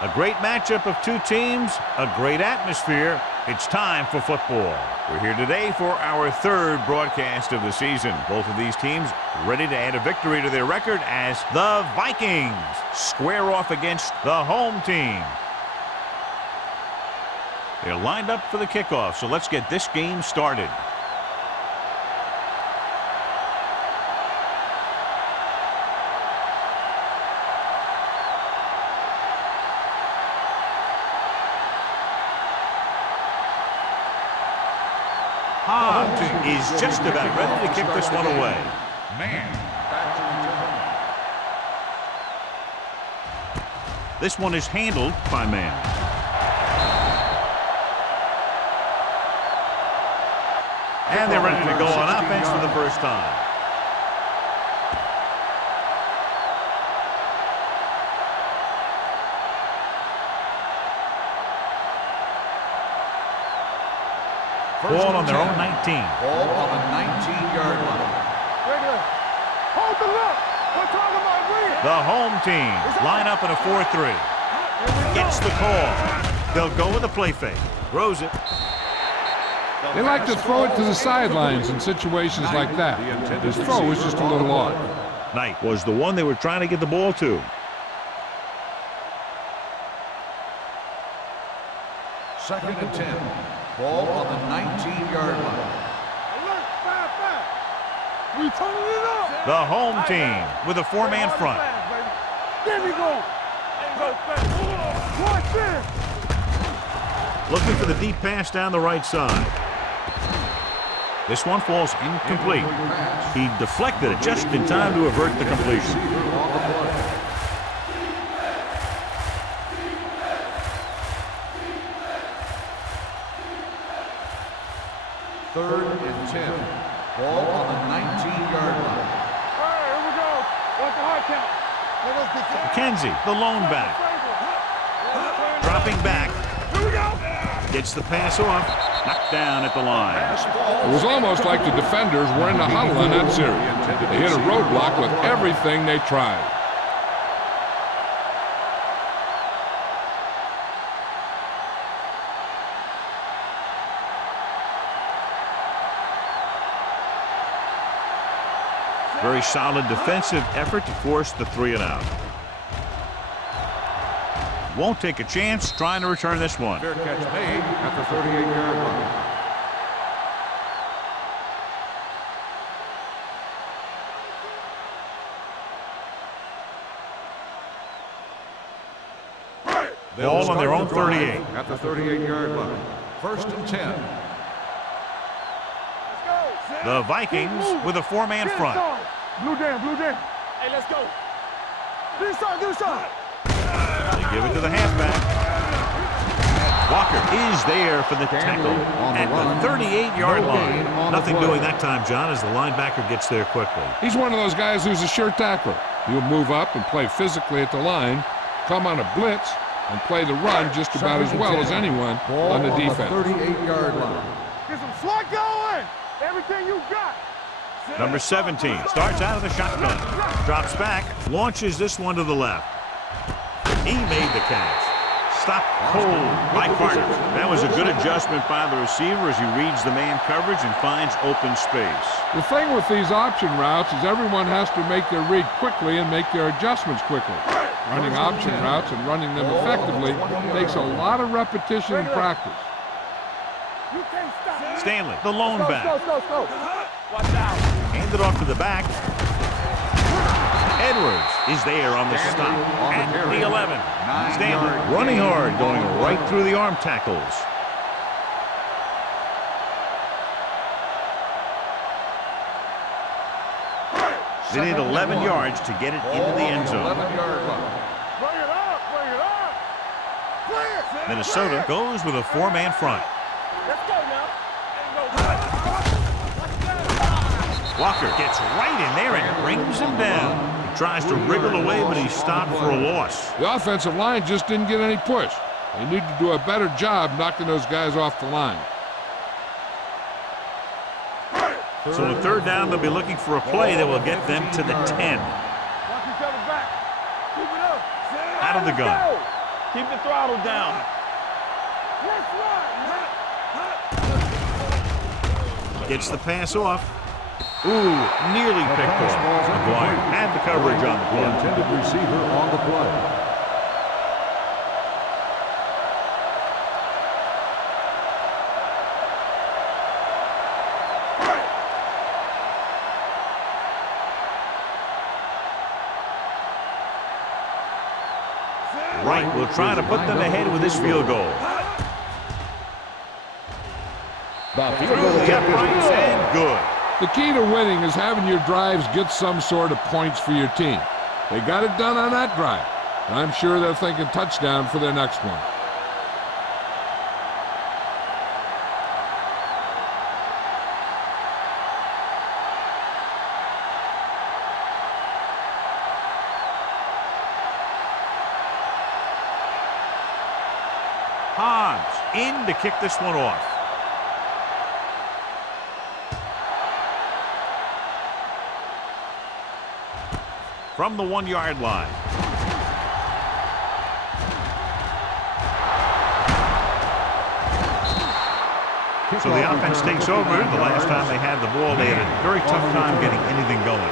A great matchup of two teams, a great atmosphere. It's time for football. We're here today for our third broadcast of the season. Both of these teams ready to add a victory to their record as the Vikings square off against the home team. They're lined up for the kickoff, so let's get this game started. Is just about ready to kick this one away. This one is handled by man. And they're ready to go on offense for the first time. Ball on their own 19. Ball on the 19-yard line. Hold the look. We're talking about win. The home team line up in a 4-3. Gets the call. They'll go with a play fake. Throws it. They like to throw it to the sidelines in situations like that. His throw was just a little off. Knight was the one they were trying to get the ball to. Second and 10. Ball on the 19-yard line. Alert, 5-5. We turning it up. The home team with a four-man front. There we go. Watch this. Looking for the deep pass down the right side. This one falls incomplete. He deflected it just in time to avert the completion. Third and 10. Ball on the 19-yard line. All right, here we go. What's the hard count? McKenzie, the lone back. Dropping back. Here we go. Gets the pass off. Knocked down at the line. It was almost like the defenders were in the huddle on that series. They hit a roadblock with everything they tried. Very solid defensive effort to force the 3-and-out. Won't take a chance trying to return this one. Fair catch made at the 38-yard line. Ball on their own 38. At the 38-yard line. First and 10. The Vikings with a four-man front. Blue down, blue down. Hey, let's go. This side. They give it to the halfback. Walker is there for the tackle at the 38-yard line. Nothing doing that time, John, as the linebacker gets there quickly. He's one of those guys who's a sure tackler. He'll move up and play physically at the line, come on a blitz, and play the run just about as well as anyone on the defense. 38-yard line. Get some slot going. Everything you got. Number 17 starts out of the shotgun. Drops back, launches this one to the left. He made the catch. Stopped cold by Carter. That was a good adjustment by the receiver as he reads the man coverage and finds open space. The thing with these option routes is everyone has to make their read quickly and make their adjustments quickly. Running option routes and running them effectively takes a lot of repetition and practice. You can't stop. Stanley, the lone back. Go. Watch out. Handed off to the back. Edwards is there on the stop at the 11. Stanley running hard, going right through the arm tackles. They need 11 yards to get it into the end zone. 11-yard line. Bring it up. Clear. Minnesota goes with a four-man front. Let's go now. Walker gets right in there and brings him down. He tries to wriggle away, but he's stopped for a loss. The offensive line just didn't get any push. They need to do a better job knocking those guys off the line. So on third down, they'll be looking for a play that will get them to the 10. Watch each other back. Keep it up. Out of the gun. Keep the throttle down. Gets the pass off. Ooh, nearly picked off. McGuire had the coverage on the The play. intended receiver on the play. Wright will try to put them ahead with this field goal. Through the uprights and good. The key to winning is having your drives get some sort of points for your team. They got it done on that drive, and I'm sure they're thinking touchdown for their next one. Hobbs in to kick this one off. From the 1-yard line. So the offense takes over. The last time they had the ball, they had a very tough time getting anything going.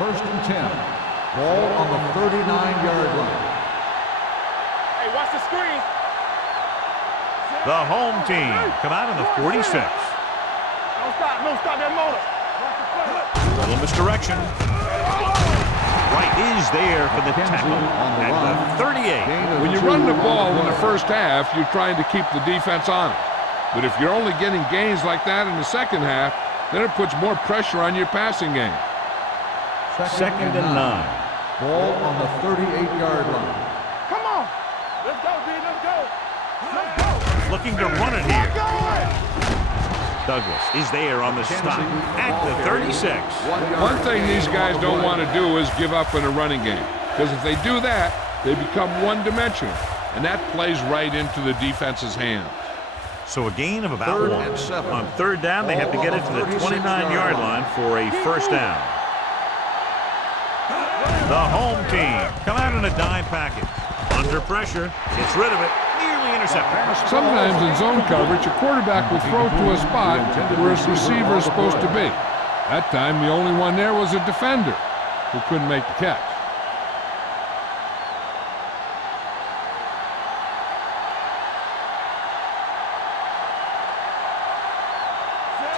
First and 10. Ball on the 39-yard line. Hey, watch the screen. The home team come out in the 46. Don't stop that motor. Little misdirection. Wright is there for the tackle at the 38. When you run the ball in the first half, you're trying to keep the defense on it. But if you're only getting gains like that in the second half, then it puts more pressure on your passing game. Second and 9. Ball on the 38-yard line. Come on. Let's go, D. Let's go. Let's go. Looking to run it here. Douglas is there on the stop at the 36. One thing these guys don't want to do is give up in a running game, because if they do that, they become one-dimensional, and that plays right into the defense's hands. So a gain of about 1. On third down, they have to get it to the 29-yard line for a first down. The home team come out in a dime package. Under pressure, gets rid of it. Intercepted. Sometimes in zone coverage, a quarterback will throw to a spot where his receiver is supposed to be. That time, the only one there was a defender who couldn't make the catch.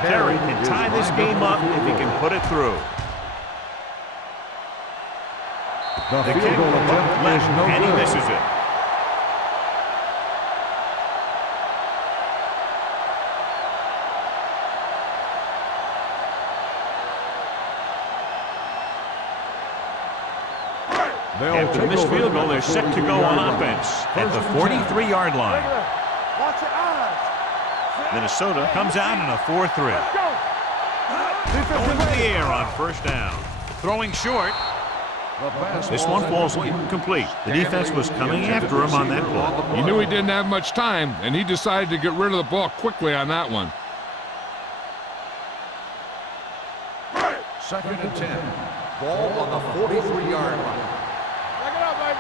Terry can tie this game up if he can put it through. The kick field goal attempt left, is no and he good. misses it. After the missed field goal, they're set to go on offense at the 43-yard line. Watch your eyes. Minnesota comes out in a 4-3. Going to the air on first down. Throwing short. This one falls incomplete. The defense was coming after him on that play. He knew he didn't have much time, and he decided to get rid of the ball quickly on that one. Second and 10. Ball on the 43-yard line. Back it up, baby.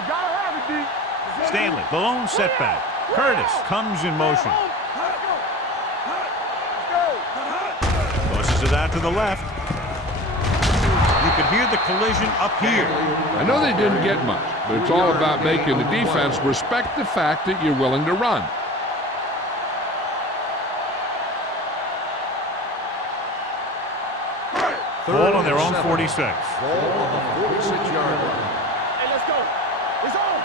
You gotta have it, D. Stanley, the lone setback. Curtis comes in motion. Pushes it out to the left. You could hear the collision up here. I know they didn't get much, but it's all about making the defense respect the fact that you're willing to run. Ball on their own 46. Ball on the 46-yard line. Hey, let's go. It's on.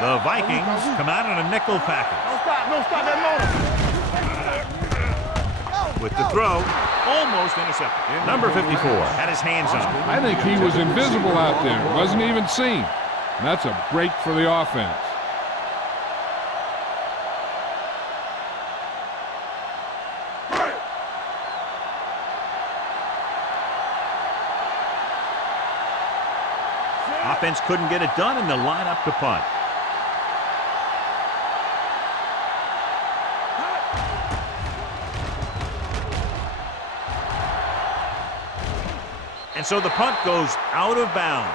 The Vikings come out in a nickel package. Don't stop that motor. With the throw, almost intercepted. Number 54 had his hands on it. I think he was invisible out there, wasn't even seen. And that's a break for the offense. Offense couldn't get it done, and they'll line up to punt. And so the punt goes out of bounds.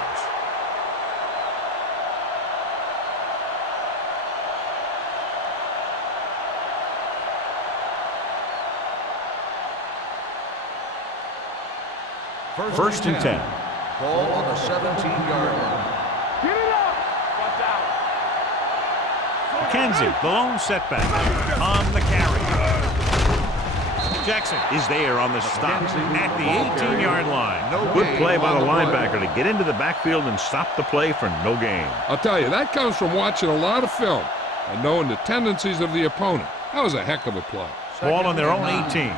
First and 10. Ball on the 17-yard line. Get it up. McKenzie, the lone setback on the carry. Jackson is there on the stop at the 18-yard line. Good play by the linebacker to get into the backfield and stop the play for no gain. I'll tell you, that comes from watching a lot of film and knowing the tendencies of the opponent. That was a heck of a play. Ball on their own 18.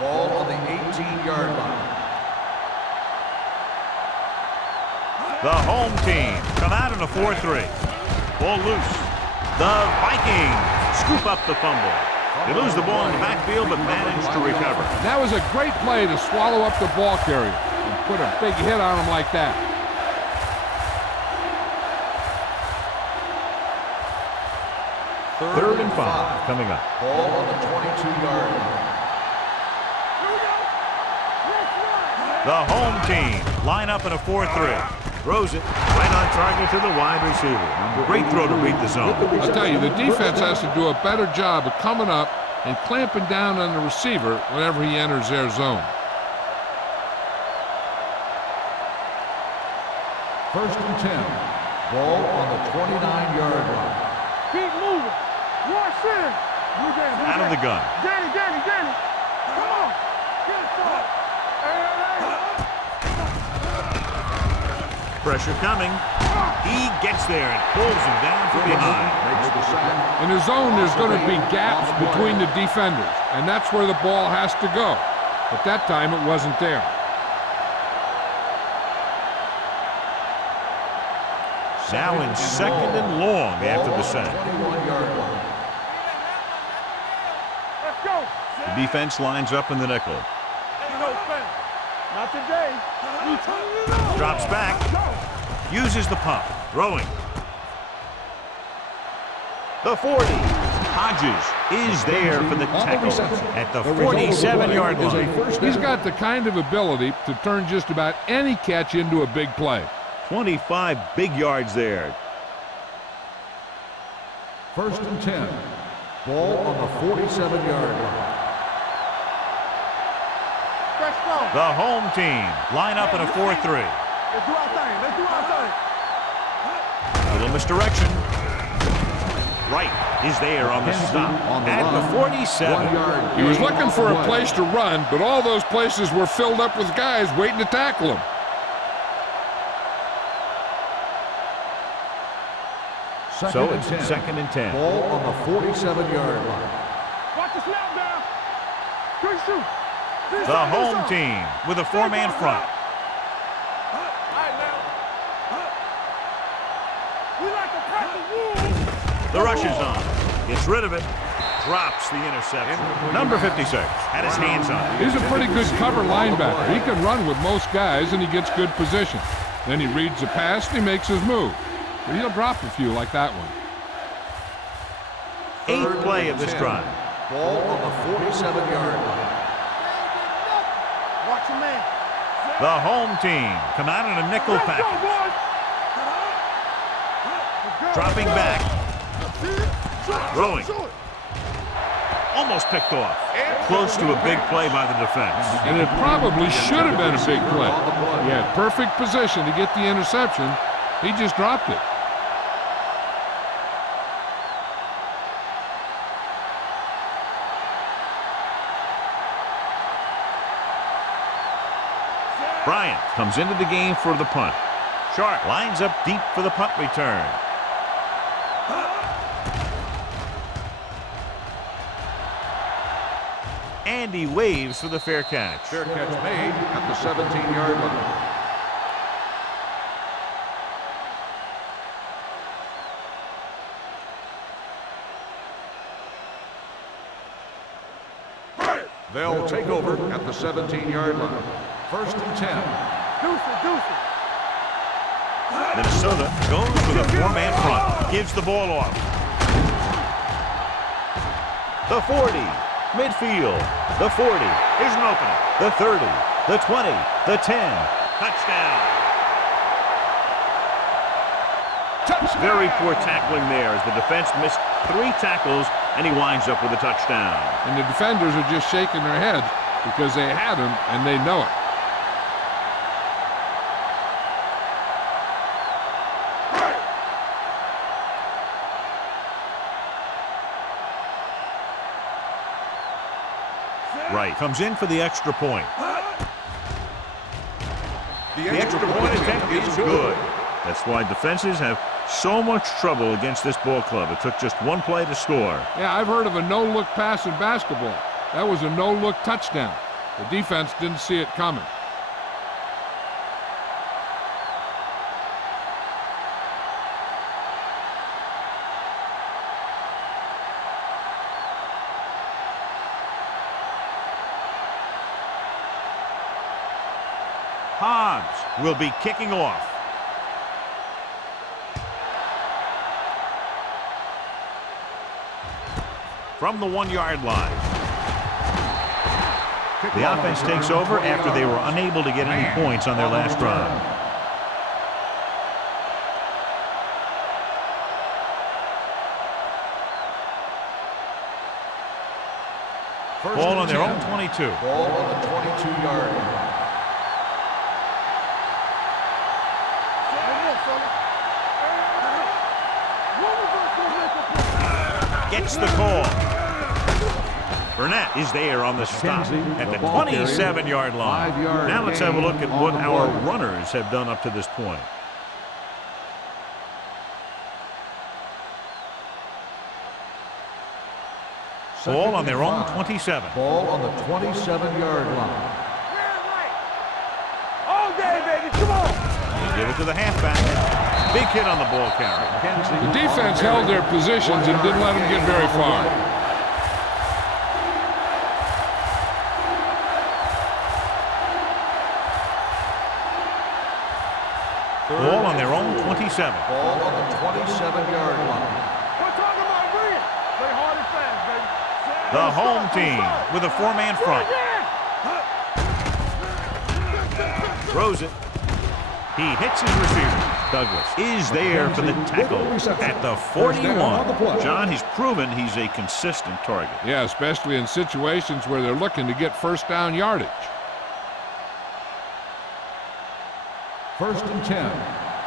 Ball on the 18-yard line. The home team come out in a 4-3. Ball loose. The Vikings scoop up the fumble. They lose the ball in the backfield, but manage to recover. That was a great play to swallow up the ball carrier and put a big hit on him like that. Third and 5 coming up. Ball on the 22-yard line. The home team line up in a 4-3. Throws it right on target to the wide receiver. Great throw to beat the zone. I'll tell you, the defense has to do a better job of coming up and clamping down on the receiver whenever he enters their zone. First and 10. Ball on the 29-yard line. Keep moving. Watch in. Out of the gun. Danny. Come on. Get it, son. Hey. Pressure coming. He gets there and pulls him down from behind. Makes the sack. In the zone, there's going to be gaps between the defenders, and that's where the ball has to go. But that time, it wasn't there. Now in second and long after the sack. 21-yard line. Let's go. The defense lines up in the nickel. Not today. Drops back. Uses the pump. Throwing. The 40. Hodges is there for the tackle at the 47-yard line. He's got the kind of ability to turn just about any catch into a big play. 25 big yards there. First and 10. Ball on the 47-yard line. Let's go. The home team line up in a 4-3. Let's do our thing. Little misdirection. Wright is there on the stop at the 47. He was looking for a place to run, but all those places were filled up with guys waiting to tackle him. So it's second and 10. Ball on the 47-yard line. Watch the snap down. Good shoot. The home team with a 4-man front. The rush is on. Gets rid of it. Drops the interception. Number 56 had his hands on it. He's a pretty good cover linebacker. He can run with most guys, and he gets good position. Then he reads the pass, and he makes his move. But he'll drop a few like that one. Eighth play of this drive. Ball on the 47-yard line. Watch your man. The home team come out in a nickel package. Dropping back. Throwing. Almost picked off. Close to a big play by the defense. And it probably should have been a big play. He had perfect position to get the interception. He just dropped it. Bryant comes into the game for the punt. Sharp lines up deep for the punt return. And he waves for the fair catch. Fair catch made at the 17-yard line. They'll take over at the 17-yard line. First and 10. Deuce it. Minnesota goes with a 4-man front. Gives the ball off. The 40. Midfield. The 40. Here's an opening. The 30. The 20. The 10. Touchdown. Very poor tackling there as the defense missed 3 tackles, and he winds up with a touchdown. And the defenders are just shaking their heads because they had him and they know it. Right, comes in for the extra point. The extra point attempt is good. That's why defenses have so much trouble against this ball club. It took just 1 play to score. Yeah, I've heard of a no-look pass in basketball. That was a no-look touchdown. The defense didn't see it coming. Hobbs will be kicking off. From the 1-yard line. The offense takes over after they were unable to get any points on their last drive. Ball on their own 22. Ball on the 22-yard line. Gets the call. Burnett is there on the stop at the 27-yard line. Now let's have a look at what our runners have done up to this point. Ball on their own 27. Ball on the 27-yard line. All day, baby. Come on. They give it to the halfback. Big hit on the ball carrier. The defense held their positions and didn't let them get very far. Ball on their own 27. Ball on the 27-yard line. We're talking about brilliant. Play hard and fast, baby. The home team with a 4-man front. Throws it. He hits his receiver. Douglas is there for the tackle at the 41. John, he's proven he's a consistent target. Yeah, especially in situations where they're looking to get first down yardage. 1st and 10.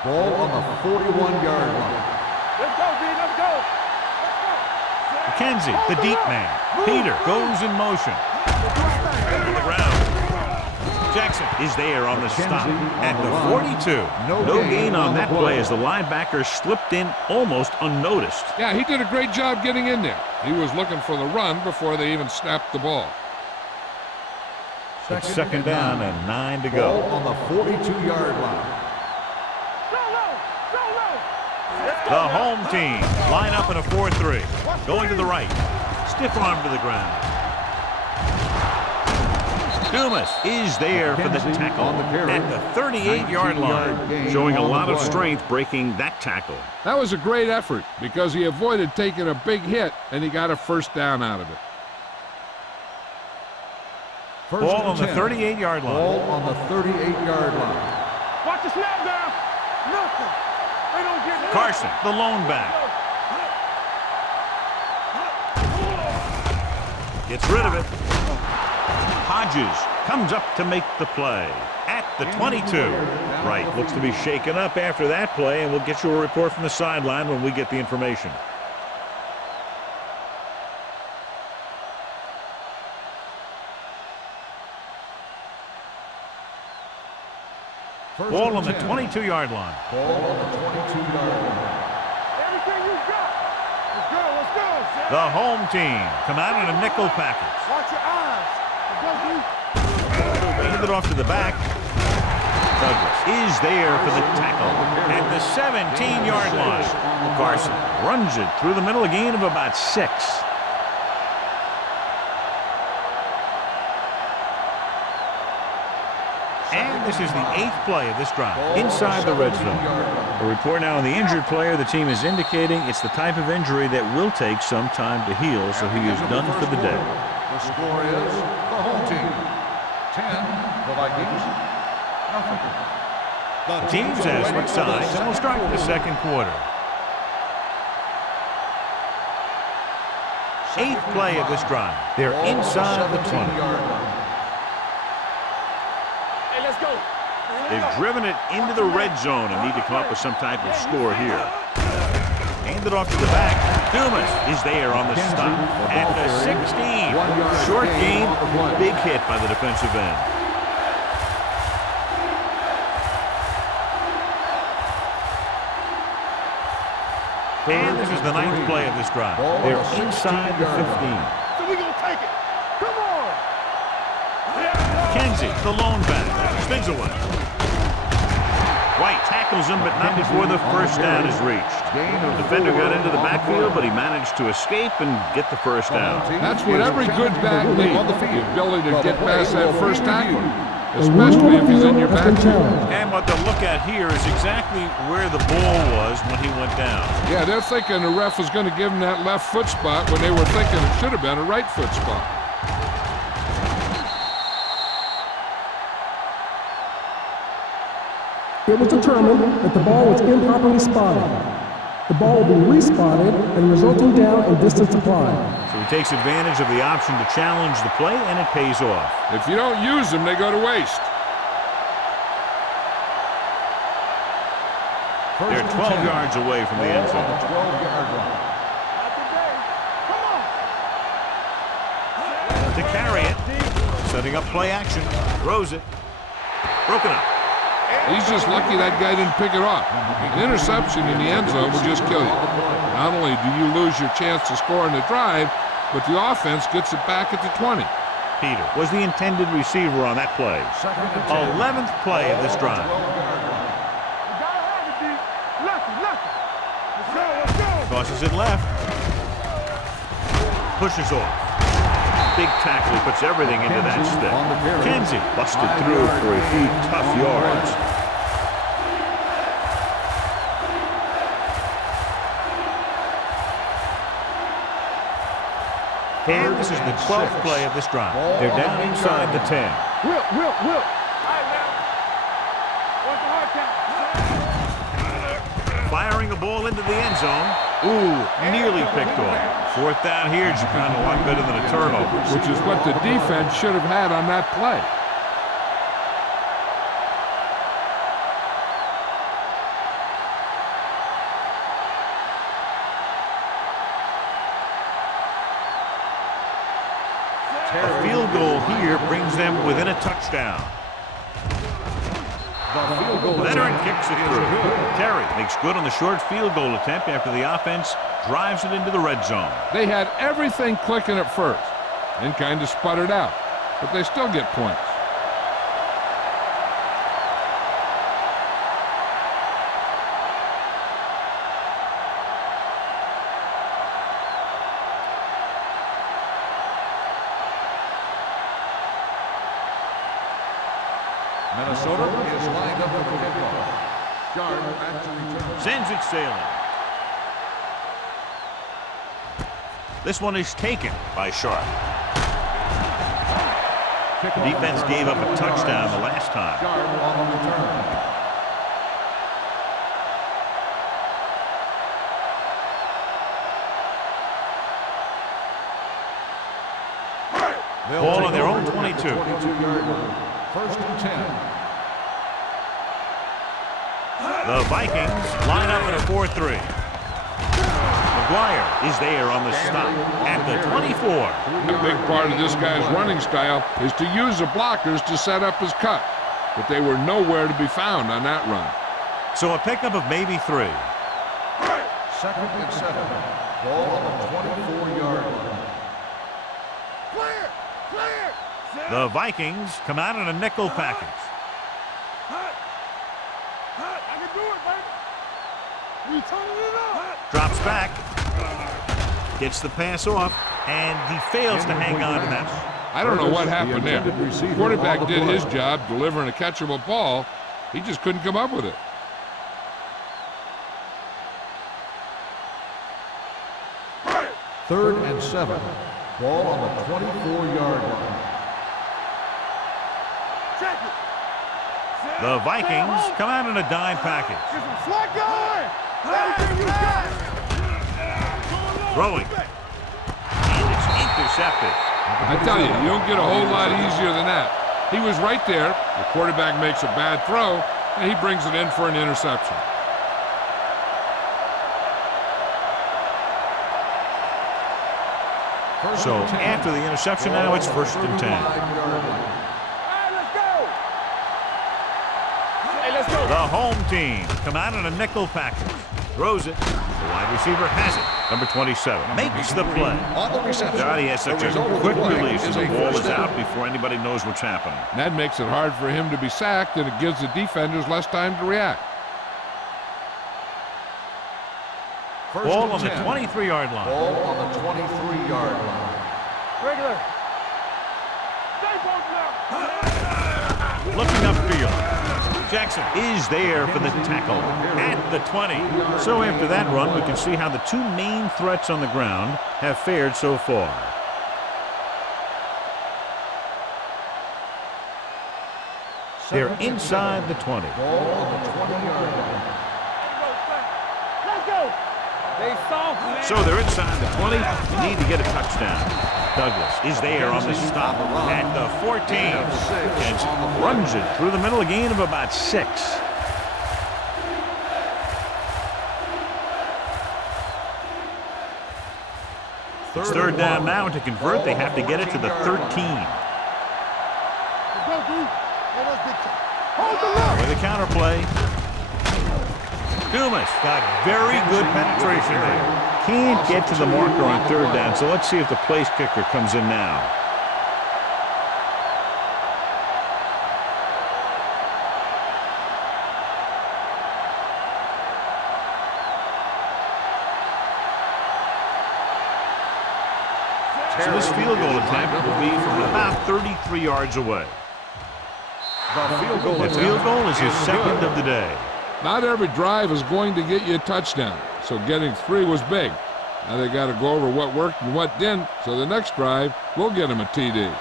Ball on the 41-yard line. Let's go, B. Let's go. McKenzie, the deep man. Peter goes in motion. On the ground. Jackson is there on the stop at the 42. No gain on that play as the linebacker slipped in almost unnoticed. Yeah, he did a great job getting in there. He was looking for the run before they even snapped the ball. It's 2nd down and 9 to Ball go. on the 42-yard line. The home team line up in a 4-3. Going to the right. Stiff arm to the ground. Dumas is there for the tackle at the 38-yard line, showing a lot of strength breaking that tackle. That was a great effort because he avoided taking a big hit and he got a first down out of it. Ball on the 38-yard line. Ball on the 38-yard line. Watch the snap down. Nothing. They don't get it. Carson, the lone back. Gets rid of it. Hodges comes up to make the play at the 22. Right, looks to be shaken up after that play, and we'll get you a report from the sideline when we get the information. Ball on the 22-yard line. Ball on the 22-yard line. Everything you got. Let's go. Let's go. The home team come out in a nickel package. Watch your eyes. They hand it off to the back. Douglas is there for the tackle at the 17-yard line. Carson runs it through the middle, a gain of about 6. And this is the 8th play of this drive inside the red zone. A report now on the injured player. The team is indicating it's the type of injury that will take some time to heal, so he is done for the day. The score is the home team 10, the Vikings, The teams have switched sides and will start the second quarter. 8th play of this drive. They're inside the 20. Hey, let's go. They've driven it into the red zone and need to come up with some type of score here. Hand it off to the back. Dumas is there on the stop at the 16. Short gain, big hit by the defensive end. And this is the 9th play of this drive. They're inside the 15. So we gonna take it. Come on. Kenzie, the lone back, spins away. White tackles him, but not before the first down is reached. The defender got into the backfield, but he managed to escape and get the first down. That's what every good back needs, the ability to get past that first tackle, especially if he's in your backfield. And what they'll look at here is exactly where the ball was when he went down. Yeah, they're thinking the ref was going to give him that left foot spot when they were thinking it should have been a right foot spot. It was determined that the ball was improperly spotted. The ball will be respotted and resulting down and distance applied. So he takes advantage of the option to challenge the play, and it pays off. If you don't use them, they go to waste. They're 12 yards away from the end zone. 12-yard line. To carry it, setting up play action, throws it, broken up. He's just lucky that guy didn't pick it off. An interception in the end zone will just kill you. Not only do you lose your chance to score in the drive, but the offense gets it back at the 20. Peter was the intended receiver on that play. 11th play of this drive. Tosses it left. Pushes off. Big tackle. He puts everything into that step. Kenzie busted through for a few tough yards. And this is the 12th play of this drive. They're down inside the 10. Will. All right, now. What's the hard count? Firing a ball into the end zone. Ooh, nearly picked off. 4th down here, Japan a lot better than a turnover. Which is what the defense should have had on that play. A field goal here brings them within a touchdown. Leonard kicks it through. Terry makes good on the short field goal attempt after the offense drives it into the red zone. They had everything clicking at first and kind of sputtered out, but they still get points. Minnesota is lined up for the kickoff. Sharp back to return. Sends it sailing. This one is taken by Sharp. The defense gave up a touchdown the last time. Sharp on the return. Ball on their own 22. 22-yard line. 1st and 10. The Vikings line up in a 4-3. McGuire is there on the stop at the 24. A big part of this guy's running style is to use the blockers to set up his cut, but they were nowhere to be found on that run. So a pickup of maybe 3. 2nd and 7. Ball on the 24-yard line. Clear. The Vikings come out in a nickel package. I can do it, baby. We turning it up. Drops back. Gets the pass off, and he fails to hang on to that. I don't know what happened there. The quarterback did his job delivering a catchable ball. He just couldn't come up with it. Third and 7. Ball on the 24-yard line. Check it. The Vikings come out in a dime package. Slot going! Everything you got! Throwing. And it's intercepted. I tell you, you don't get a whole lot easier than that. He was right there. The quarterback makes a bad throw, and he brings it in for an interception. So after the interception, now it's 1st and 10. The home team come out in a nickel package. Throws it. The wide receiver has it. Number 27 makes the play. God, he has such a quick release as the ball is out before anybody knows what's happening. And that makes it hard for him to be sacked, and it gives the defenders less time to react. Ball on the 23-yard line. Ball on the 23-yard line. Regular. Stay both now. Looking upfield. Jackson is there for the tackle at the 20. So after that run, we can see how the two main threats on the ground have fared so far. They're inside the 20. Ball on the 20-yard line. Let's go. They soft, man. So they're inside the 20. You need to get a touchdown. Douglas is there on the stop at the 14. And runs it through the middle, a gain of about 6. It's 3rd down now, and to convert, they have to get it to the 13. With the counterplay. Dumas got very good penetration there. Can't get to the marker on 3rd down, so let's see if the place kicker comes in now. So this field goal attempt will be from about 33 yards away. The field goal is his second of the day. Not every drive is going to get you a touchdown, so getting 3 was big. Now they got to go over what worked and what didn't, so the next drive will get him a TD.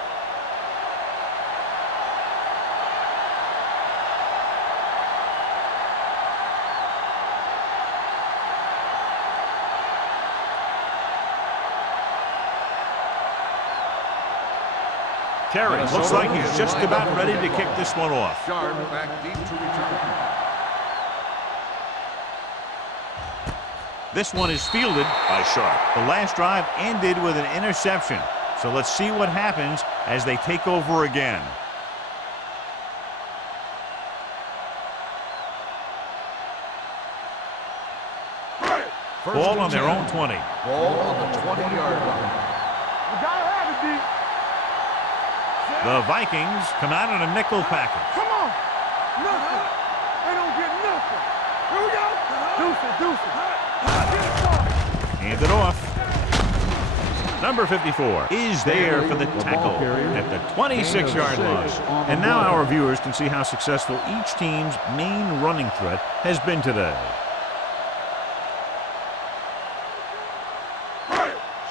Terry looks like he's just about ready to kick this one off. Sharp back deep to return. This one is fielded by Sharp. The last drive ended with an interception. So let's see what happens as they take over again. Ball on their own 20. Ball on the 20-yard line. You gotta have it, D. The Vikings come out in a nickel package. Come on. Nothing. They don't get nothing. Here we go. Deuce it. Hand it off. Number 54 is there for the tackle at the 26-yard line. And now our viewers can see how successful each team's main running threat has been today.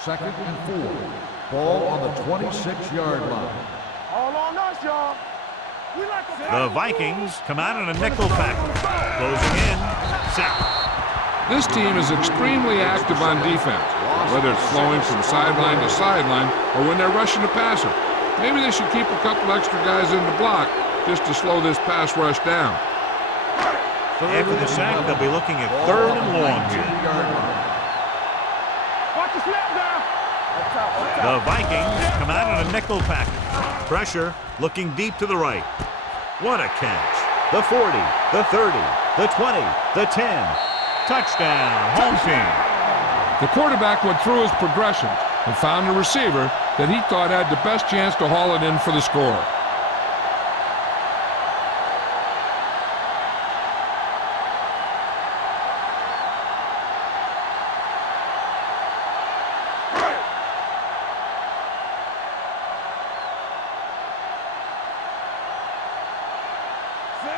2nd and 4. Ball on the 26-yard line. All on us, y'all. We like The Vikings come out in a nickel package. Closing in. Sack. This team is extremely active on defense, whether it's flowing from sideline to sideline or when they're rushing the passer. Maybe they should keep a couple extra guys in the block just to slow this pass rush down. After the sack, they'll be looking at 3rd and long here. Watch the snap down. The Vikings come out in a nickel package. Pressure, looking deep to the right. What a catch. The 40, the 30, the 20, the 10. Touchdown, home team. The quarterback went through his progressions and found a receiver that he thought had the best chance to haul it in for the score.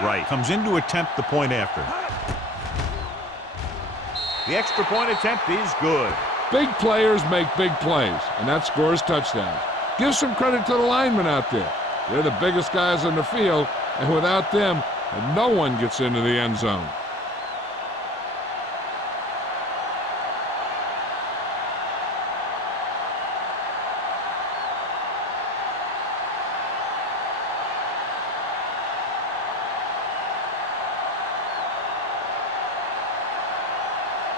Right, comes in to attempt the point after. The extra point attempt is good. Big players make big plays, and that scores touchdowns. Give some credit to the linemen out there. They're the biggest guys on the field, and without them, and no one gets into the end zone.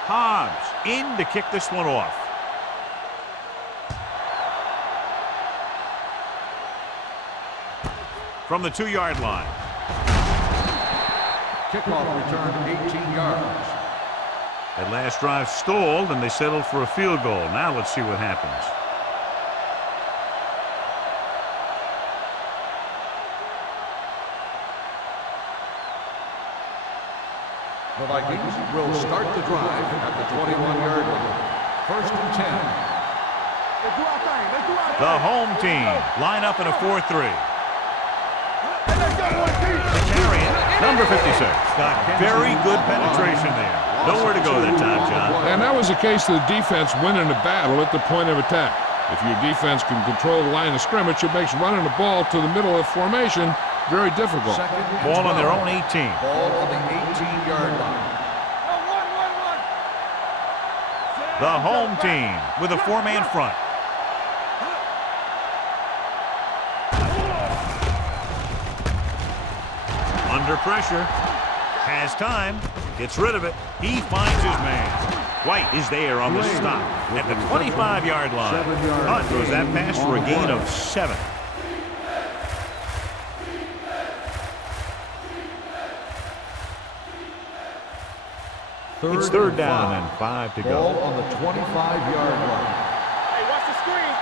Hobbs in to kick this one off. From the 2-yard line. Kickoff return 18 yards. That last drive stalled, and they settled for a field goal. Now let's see what happens. The Vikings will start the drive at the 21-yard line. First and 10. The home team line up in a 4-3. Carry it. Number 56. Got very good penetration there. Nowhere to go that time, John. And that was the case of the defense winning the battle at the point of attack. If your defense can control the line of scrimmage, it makes running the ball to the middle of formation very difficult. Ball on their own 18. Ball on the 18-yard line. The home team with a 4-man front. Under pressure. Has time. Gets rid of it. He finds his man. White is there on the stop at the 25-yard line. Hunt throws that pass for a gain of 7. It's third down and 5 to go. Ball on the 25-yard line. Hey, watch the screen.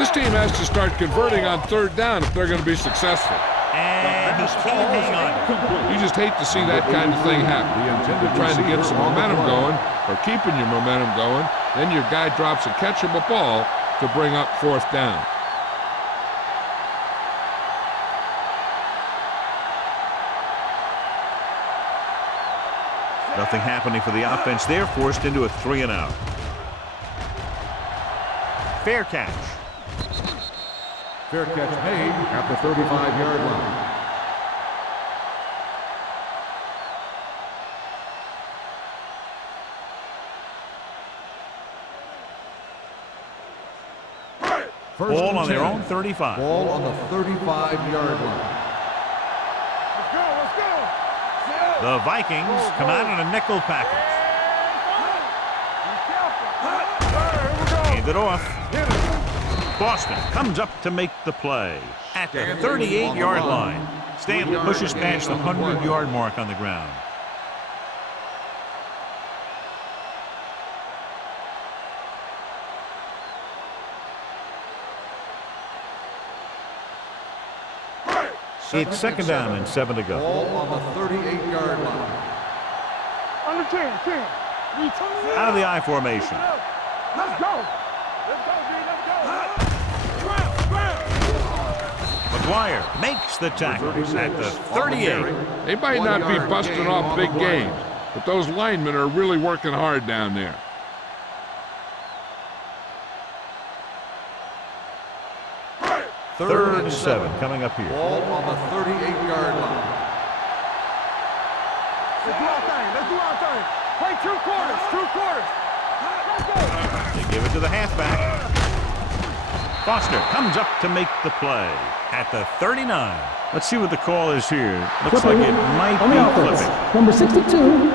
This team has to start converting on third down if they're going to be successful. And he can't hang on. You just hate to see that kind of thing happen. You're trying to get some momentum going or keeping your momentum going, then your guy drops a catchable ball to bring up fourth down. Nothing happening for the offense. They're forced into a 3-and-out. Fair catch. Fair catch made at the 35-yard line. Ball on their own 35. Ball on the 35-yard line. Let's go. The Vikings come out in a nickel package. Hand it off. Boston comes up to make the play at the 38-yard line. Stanley pushes past the 100-yard mark on the ground. It's second down and 7 to go. Ball on the 38-yard line. Under 10. Out of the I formation. Let's go. McGuire makes the tackle at the 38. They might not be busting off big games, but those linemen are really working hard down there. Third and 7 coming up here. Ball on the 38-yard line. Let's do our thing. Play 2 quarters. Let's go. They give it to the halfback. Foster comes up to make the play at the 39. Let's see what the call is here. Looks like it might on the be offense. flipping. Number 62,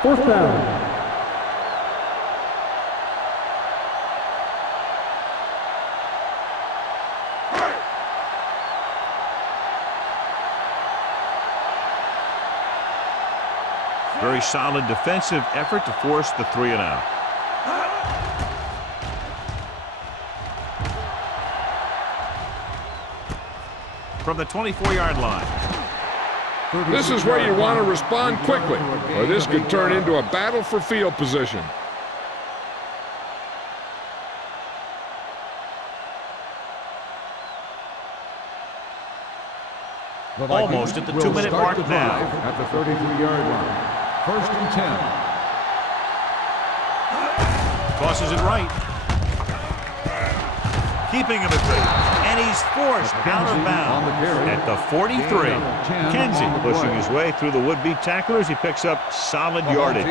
fourth down. Very solid defensive effort to force the 3-and-out. From the 24-yard line. This is where you want to respond quickly, or this could turn into a battle for field position. Almost at the 2-minute mark now. At the 33-yard line. First and 10. Tosses it right. Keeping him at bay. And And he's forced out of bounds at the 43. Kenzie pushing his way through the would-be tacklers. He picks up solid yardage.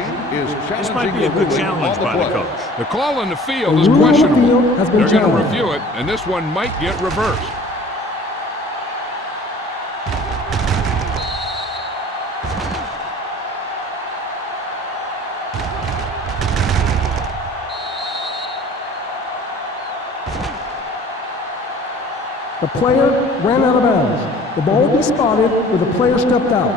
This might be a good challenge by the coach. The call on the field is questionable. They're going to review it, and this one might get reversed. The player ran out of bounds. The ball will be spotted where the player stepped out.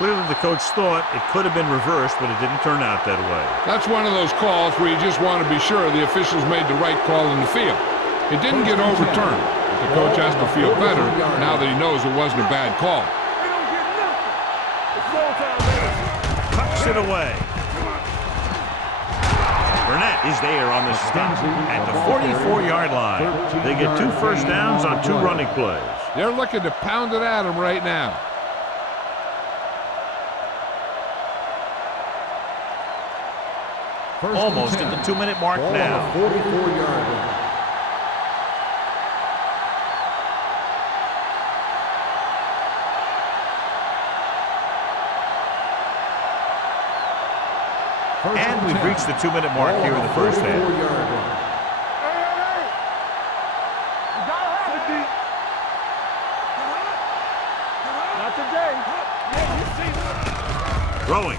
Clearly the coach thought it could have been reversed, but it didn't turn out that way. That's one of those calls where you just want to be sure the officials made the right call in the field. It didn't get overturned, but the coach has to feel better now that he knows it wasn't a bad call. Tucks it away. Burnett is there on the stop at the 44-yard line. They get 2 first downs on 2 running plays. They're looking to pound it at him right now. Almost at the 2-minute mark now. 44-yard line. And we've reached the 2-minute mark here in the first half. Not today. Throwing.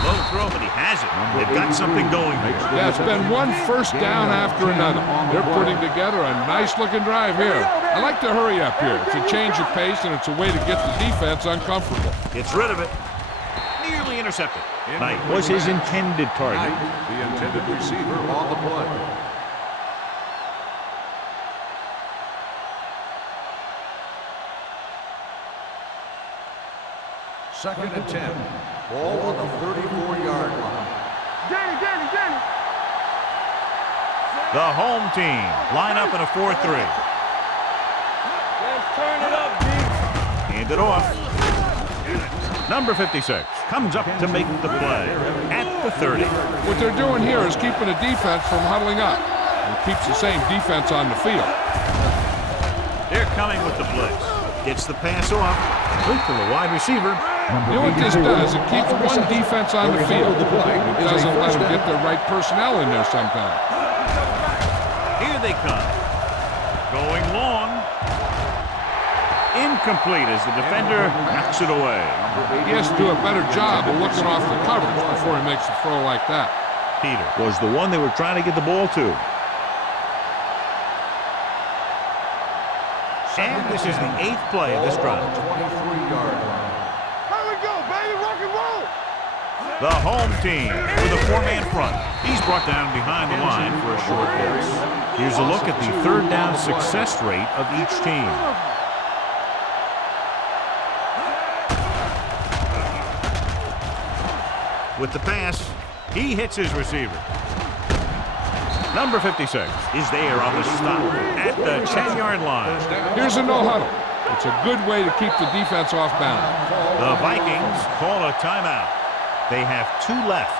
Low throw, but he has it. They've got something going here. Yeah, it's been one first down after another. They're putting together a nice-looking drive here. I like to hurry up here. It's a change of pace, and it's a way to get the defense uncomfortable. Gets rid of it. Nearly intercepted. Knight was his intended target. The intended receiver on the play. Second and 10. Ball on the 34-yard line. Danny. The home team line up in a 4-3. Let's turn it up, D. Hand it off. Number 56 comes up to make the play at the 30. What they're doing here is keeping the defense from huddling up. It keeps the same defense on the field. They're coming with the blitz. Gets the pass off. Complete to the wide receiver. You know what this does? It keeps one defense on the field. It doesn't let them get the right personnel in there sometimes. Here they come. Going long. Incomplete as the defender knocks it away. He has to do a better job of looking off the coverage before he makes a throw like that. Peter was the one they were trying to get the ball to. And this is the 8th play of this drive. 23-yard line. Here we go, baby. Rock and roll. The home team with a 4-man front. He's brought down behind the line for a short pass. Here's a look at the 3rd down success rate of each team. With the pass, he hits his receiver. Number 56 is there on the stop at the 10-yard line. Here's a no-huddle. It's a good way to keep the defense off balance. The Vikings call a timeout. They have 2 left.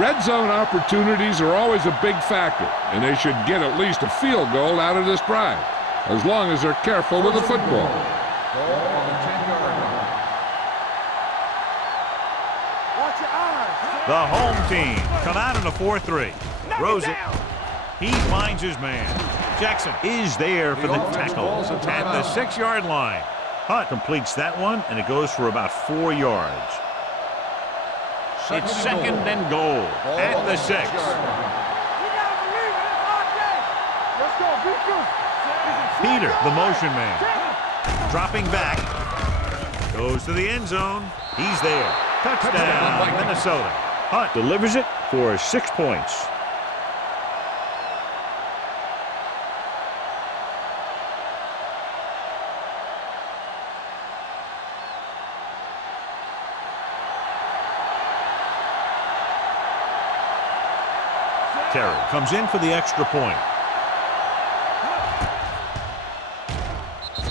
Red zone opportunities are always a big factor, and they should get at least a field goal out of this drive, as long as they're careful with the football. Ball on the 10-yard line. Watch your eyes. The home team come out in a 4-3. Throws it. He finds his man. Jackson is there for the tackle at the 6-yard line. Hunt completes that one, and it goes for about 4 yards. It's second and goal at the 6. You gotta believe it. It's our day. Let's go. Be good. Peter, the motion man, dropping back, goes to the end zone. He's there. Touchdown, Minnesota. Hunt delivers it for 6 points. Terry comes in for the extra point.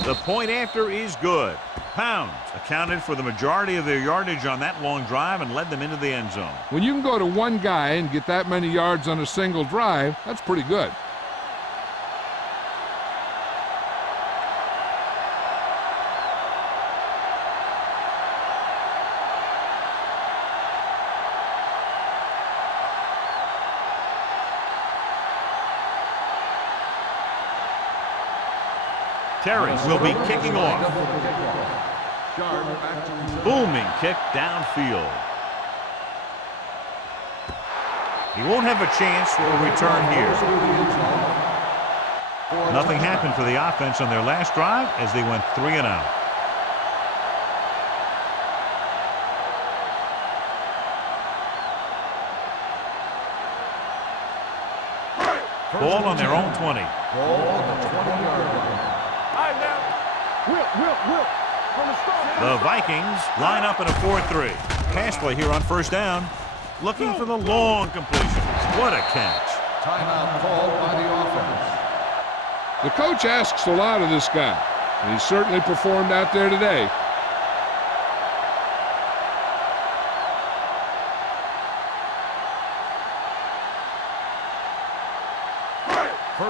The point after is good. pounds accounted for the majority of their yardage on that long drive and led them into the end zone. When you can go to one guy and get that many yards on a single drive, that's pretty good. Terry will be kicking off. Booming kick downfield. He won't have a chance for a return here. Nothing happened for the offense on their last drive as they went 3 and out. Ball on their own 20. Ball on the 20-yard line. Will. From the start. The Vikings line up in a 4-3. Pass play here on first down. Looking for the long completion. What a catch. Timeout called by the offense. The coach asks a lot of this guy, and he certainly performed out there today.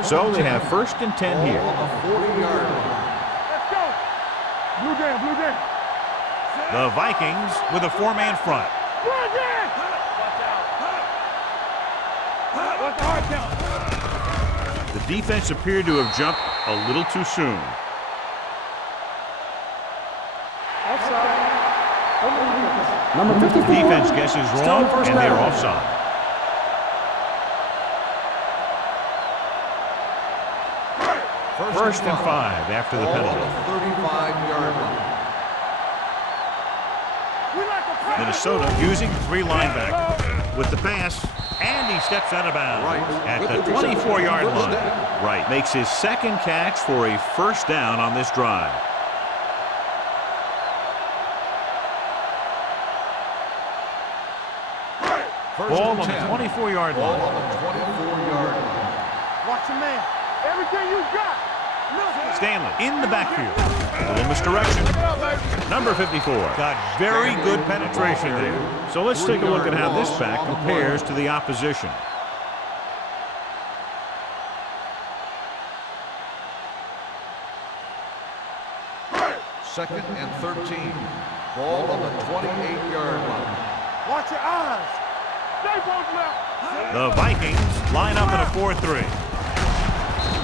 So they have 1st and 10 here. Ball on the 40-yard line. Let's go. Blue game. The Vikings with a 4-man front. Blue game. What's the hard count? The defense appeared to have jumped a little too soon. Number 54. Defense guesses Still wrong, first and they're down. offside. First and 5 after the Ball on penalty. the 35-yard line. We like to play. Minnesota using 3 linebackers with the pass, and he steps out of bounds Right. at With the the reception. 24-yard First line. down. Right. Makes his 2nd catch for a first down on this drive. Ball on the 24-yard Ball line. on the 24-yard line. Watch your man. Everything you got. Stanley in the backfield. A little misdirection. Number 54 got very good penetration there. So let's take a look at how this back compares to the opposition. Second and 13. Ball on the 28-yard line. Watch your eyes. Stay both left. The Vikings line up in a 4-3.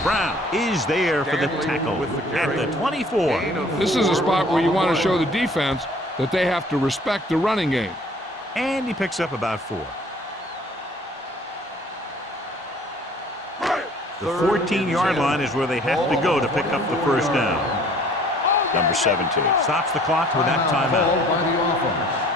Brown is there for the tackle at the 24. This is a spot where you want to show the defense that they have to respect the running game. And he picks up about 4. The 14-yard line is where they have to go to pick up the first down. Number 17 stops the clock with that Called timeout. by the offense.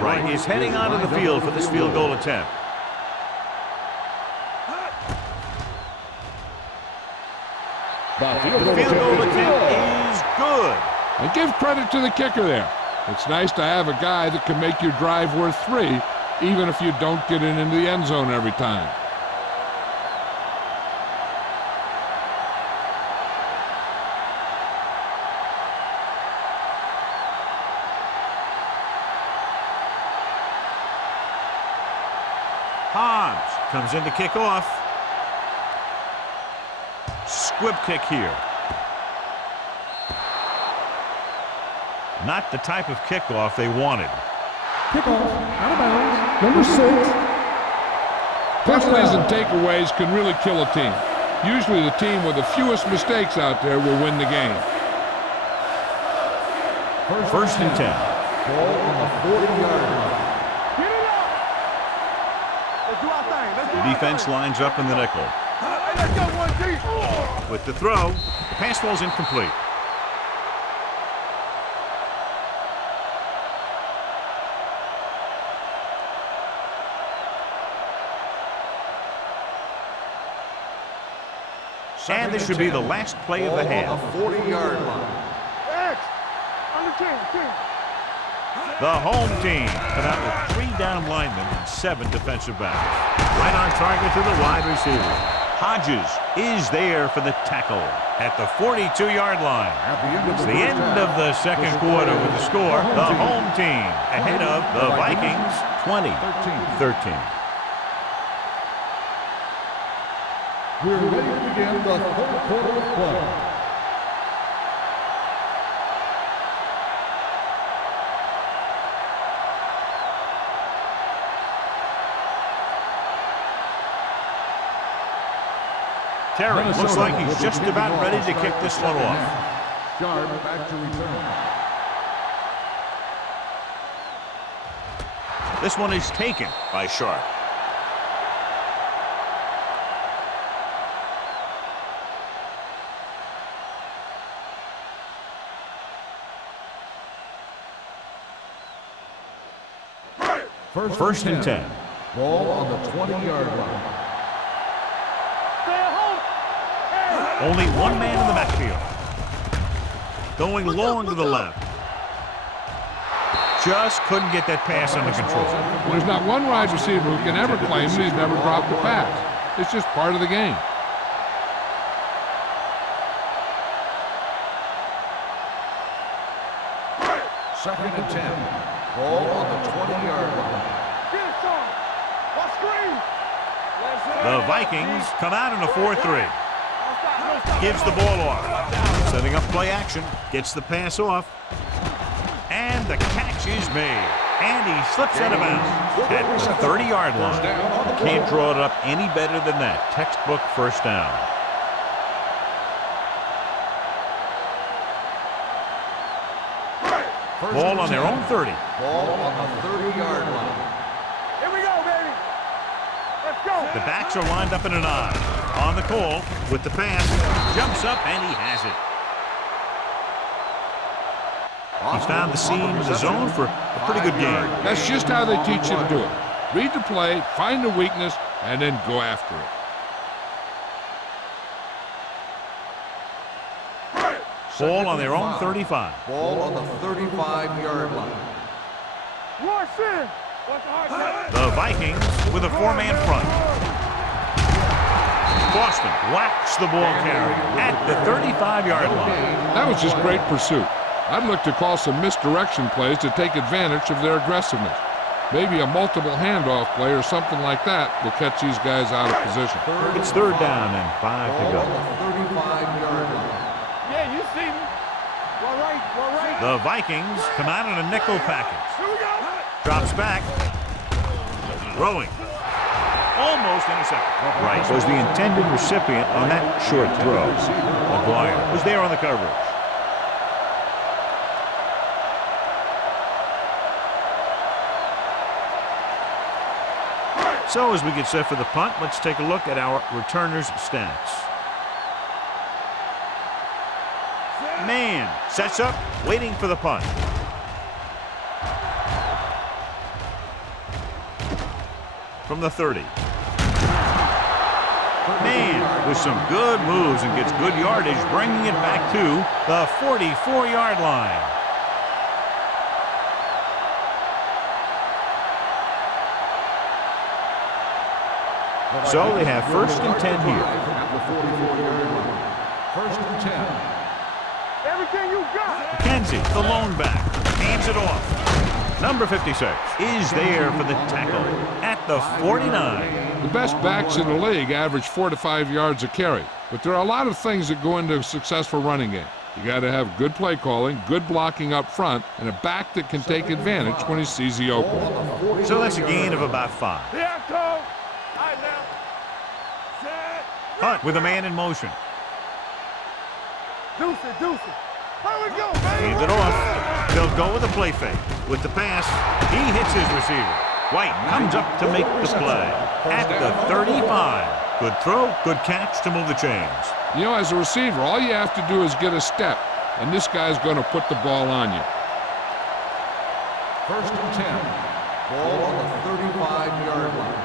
Wright is heading onto the field for this field goal attempt. The The field goal attempt is good. And give credit to the kicker there. It's nice to have a guy that can make your drive worth 3, even if you don't get it into the end zone every time. Hobbs comes in to kick off. Squib kick here. Not the type of kickoff they wanted. Kickoff, out of bounds. Number 6. Penalties and takeaways can really kill a team. Usually the team with the fewest mistakes out there will win the game. First and 10. Ball on the 40-yard line. Get it up. Let's do our thing. Let's do The our defense thing. lines up in the nickel. Hey, let's go one deep. With the throw, the pass ball's incomplete. And this should be the last play of the half. On the 40-yard line. X. On the 10. The home team come out with 3 down linemen and 7 defensive backs. Right on target to the wide receiver. Hodges is there for the tackle at the 42-yard line. It's the end of the second quarter with the score. The home team ahead of the Vikings 20-13. We're ready to begin the third quarter of play. Terry looks like he's just about ready to kick this one off. Sharp back to return. This one is taken by Sharp. First and 10. Ball on the 20-yard line. Only one man in the backfield. Going long to the left. Just couldn't get that pass under control. There's not one wide receiver who can ever claim that he's never dropped a pass. It's just part of the game. Second and 10. Ball on the 20-yard line. The Vikings come out in a 4-3. Gives the ball off. Setting up play action. Gets the pass off. And the catch is made. And he slips out of bounds at the 30-yard line. Can't draw it up any better than that. Textbook first down. Ball on their own 30. Ball on the 30-yard line. Here we go, baby. Let's go. The backs are lined up in an I. On the call with the pass. Jumps up and he has it. He's found the seam in the zone for a pretty good game. That's just how they teach you to do it. Read the play, find the weakness, and then go after it. Ball on their own 35. Ball on the 35-yard line. The Vikings with a 4-man front. Boston whacks the ball carrier at the 35-yard line. That was just great pursuit. I'd look to call some misdirection plays to take advantage of their aggressiveness. Maybe a multiple handoff play or something like that will catch these guys out of position. It's 3rd down and 5 to go. Ball on the 35-yard line. Yeah, you see me. We're right. The Vikings come out in a nickel package. Here we go. Drops back. Throwing. Almost intercepted. Rice was the intended recipient on that short throw. McGuire was there on the coverage. So as we get set for the punt, let's take a look at our returners' stats. Man sets up, waiting for the punt. From the 30. Man with some good moves and gets good yardage, bringing it back to the 44-yard line. So they have 1st and 10 here. At the 44-yard line. 1st and 10. Everything you got. McKenzie, the lone back, hands it off. Number 56 is there for the tackle at the 49. The best backs in the league average 4 to 5 yards a carry, but there are a lot of things that go into a successful running game. You got to have good play calling, good blocking up front, and a back that can take advantage when he sees the opening. So that's a gain of about 5. Yeah, Cole. All right, now. Set. Hunt with a man in motion. Deuce it. Here we go, baby. Hands it off. They'll go with a play fake. With the pass, he hits his receiver. White comes up to make the play at the 35. Good throw, good catch to move the chains. You know, as a receiver, all you have to do is get a step, and this guy's going to put the ball on you. 1st and 10. Ball on the 35-yard line.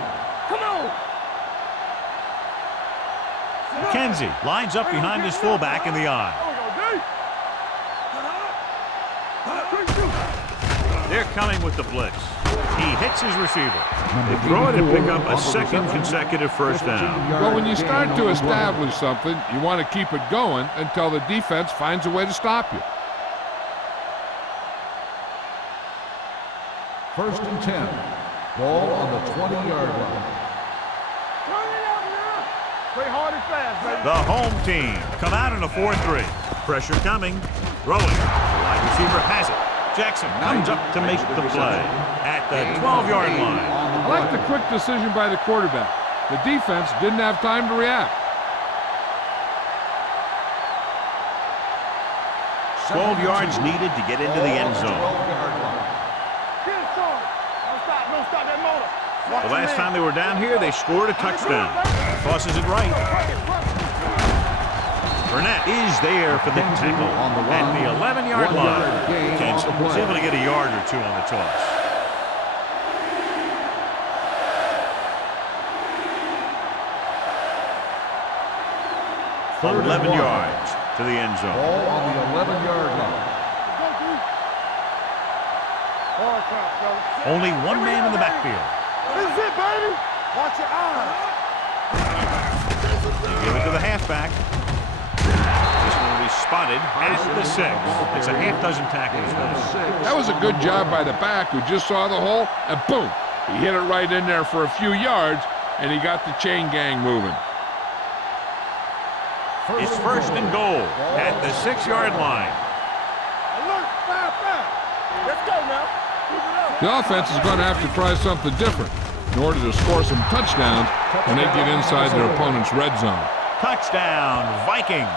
Come on. Kenzie lines up behind his fullback in the eye. They're coming with the blitz. He hits his receiver. They throw it and pick up a second consecutive first down. Well, when you start to establish something, you want to keep it going until the defense finds a way to stop you. First and 10. Ball on the 20-yard line. Play hard and fast, baby. The home team come out in a 4-3. Pressure coming. Throwing. The wide receiver has it. Jackson comes up to make the play at the 12-yard line. I like the quick decision by the quarterback. The defense didn't have time to react. 12 yards needed to get into the end zone. The last time they were down here, they scored a touchdown. Tosses it right. Burnett is there for the tackle at the 11-yard line. Kenzie was able to get a yard or two on the toss. Third 11 yards to the end zone. Ball on the 11-yard line. Only one man in the backfield. This is it, baby. Watch your eyes. They give it to the halfback. This one will be spotted at the 6. It's a half dozen tackles. That was a good job by the back who just saw the hole, and boom, he hit it right in there for a few yards, and he got the chain gang moving. It's first and goal at the 6-yard line. Alert, fire. Let's go now. The offense is going to have to try something different in order to score some touchdowns when they get inside their opponent's red zone. Touchdown, Vikings.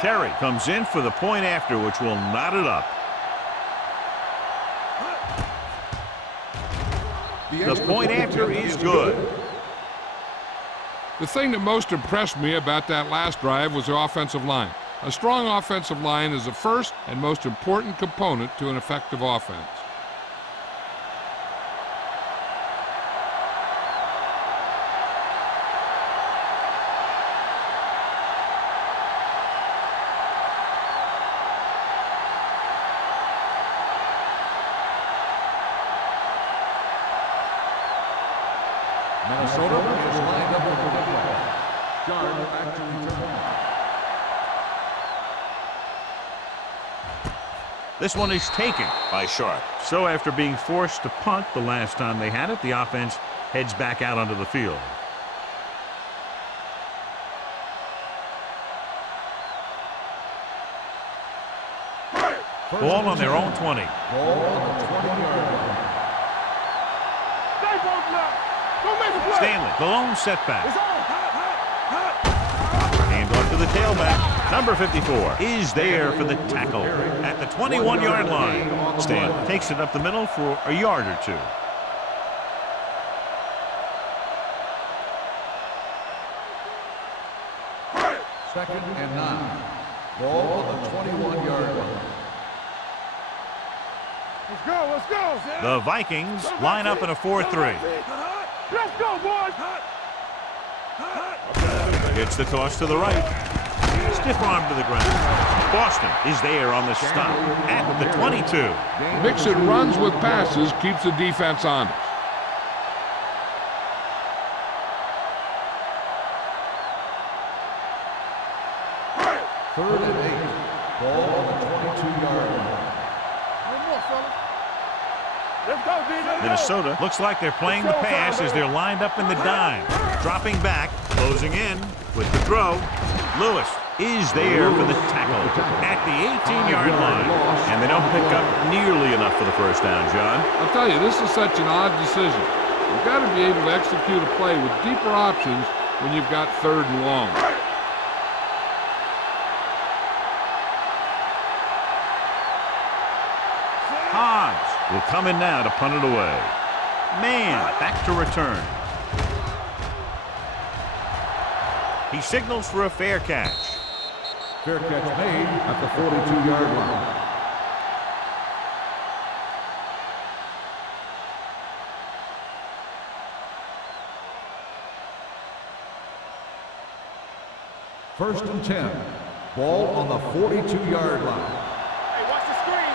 Terry comes in for the point after, which will knot it up. The point after is good. The thing that most impressed me about that last drive was the offensive line. A strong offensive line is the first and most important component to an effective offense. Minnesota is lined up with the kickoff. Guard back to return. This one is taken by Sharp. So after being forced to punt the last time they had it, the offense heads back out onto the field. Ball on their own 20. Ball on the 20-yard line. Stanley, the lone setback. Hand off to the tailback. Number 54 is there for the tackle at the 21-yard line. Stanley takes it up the middle for a yard or two. Second and 9. Ball on the 21-yard line. Let's go. The Vikings line up in a 4-3. Let's go, boys. Gets the toss to the right. Stiff arm to the ground. Boston is there on the stop at the 22. Mixing runs with passes keeps the defense honest. Third and 8. Ball on the 22-yard line. Let's go, DJ. Minnesota looks like they're playing the pass as they're lined up in the dime. Dropping back, closing in with the throw. Lewis is there for the tackle at the 18-yard line. And they don't pick up nearly enough for the first down, John. I'll tell you, this is such an odd decision. You've got to be able to execute a play with deeper options when you've got third and long. Hodge will come in now to punt it away. Man back to return. He signals for a fair catch. Fair catch made at the 42-yard line. First and 10. Ball on the 42-yard line. Hey, watch the screen.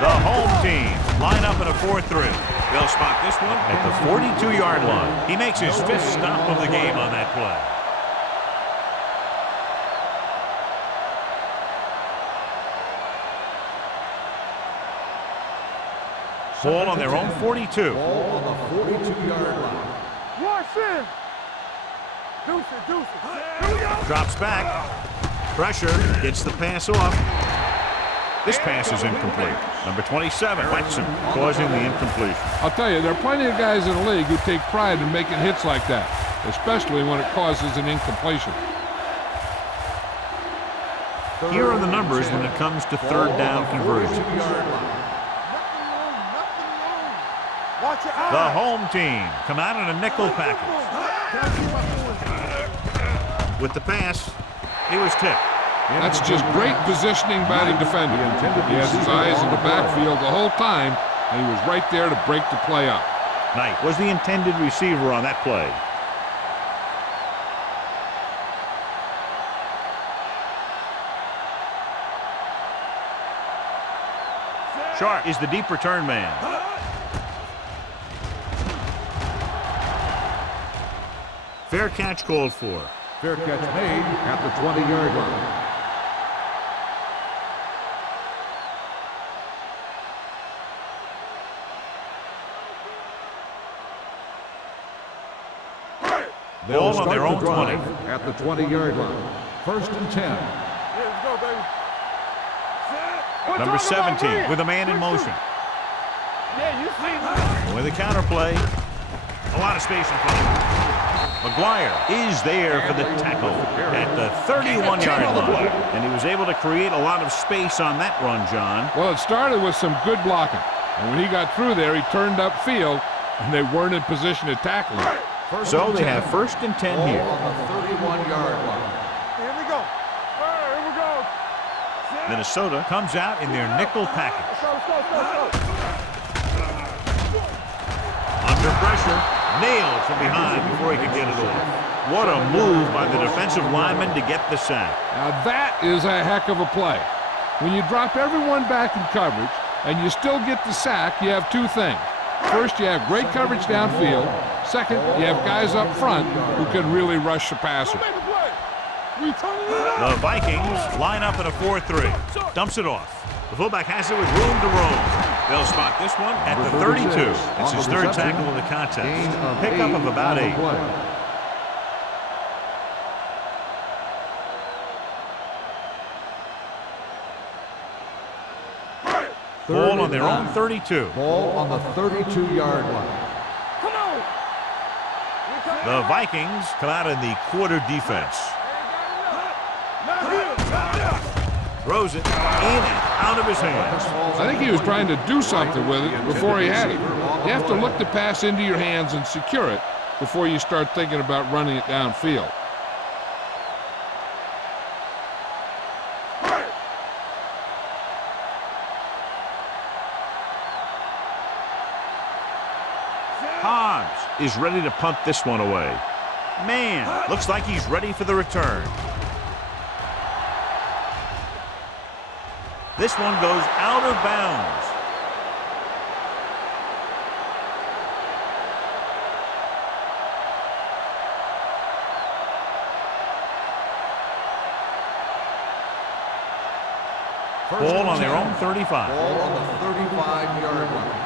The home team line up in a 4-3. They'll spot this one at the 42-yard line. He makes his 5th stop of the game on that play. Ball on their own 42. Ball on the 42-yard line. Watch him. Deuce it. Here we go. Drops back. Pressure. Gets the pass off. This pass is incomplete. Number 27, Wexham, causing the incompletion. I'll tell you, there are plenty of guys in the league who take pride in making hits like that, especially when it causes an incompletion. Here are the numbers when it comes to third down conversions. Watch your eyes. The home team come out in a nickel package. With the pass, he was tipped. That's just great positioning by the defender. He has his eyes in the backfield the whole time, and he was right there to break the play up. Knight was the intended receiver on that play. Sharp is the deep return man. Fair catch called for. Fair catch made at the 20-yard line. Ball on their own 20. At the 20-yard line. First and 10. Let's go, baby. Number 17 with a man in motion. Yeah, you see that. With a counter play. A lot of space in front. McGuire is there for the tackle at the 31-yard line. And he was able to create a lot of space on that run, John. Well, it started with some good blocking. And when he got through there, he turned upfield, and they weren't in position to tackle him. So they have first and 10 here. On the 31-yard line. Here we go. Here we go. Minnesota comes out in their nickel package. Let's go. Under pressure, nailed from behind before he could get it off. What a move by the defensive lineman to get the sack. Now that is a heck of a play. When you drop everyone back in coverage and you still get the sack, you have two things. First, you have great coverage downfield. Second, you have guys up front who can really rush the passer. The Vikings line up in a 4-3. Dumps it off. The fullback has it with room to roam. They'll spot this one at the 32. It's his third tackle of the contest. Pickup of about 8. Ball on their own 32. Ball on the 32-yard line. Come on. The Vikings come out in the quarter defense. Throws it in and out of his hands. I think he was trying to do something with it before he had it. You have to look the pass into your hands and secure it before you start thinking about running it downfield. Hobbs is ready to punt this one away. Man, looks like he's ready for the return. This one goes out of bounds. Ball on their own 35. Ball on the 35-yard line.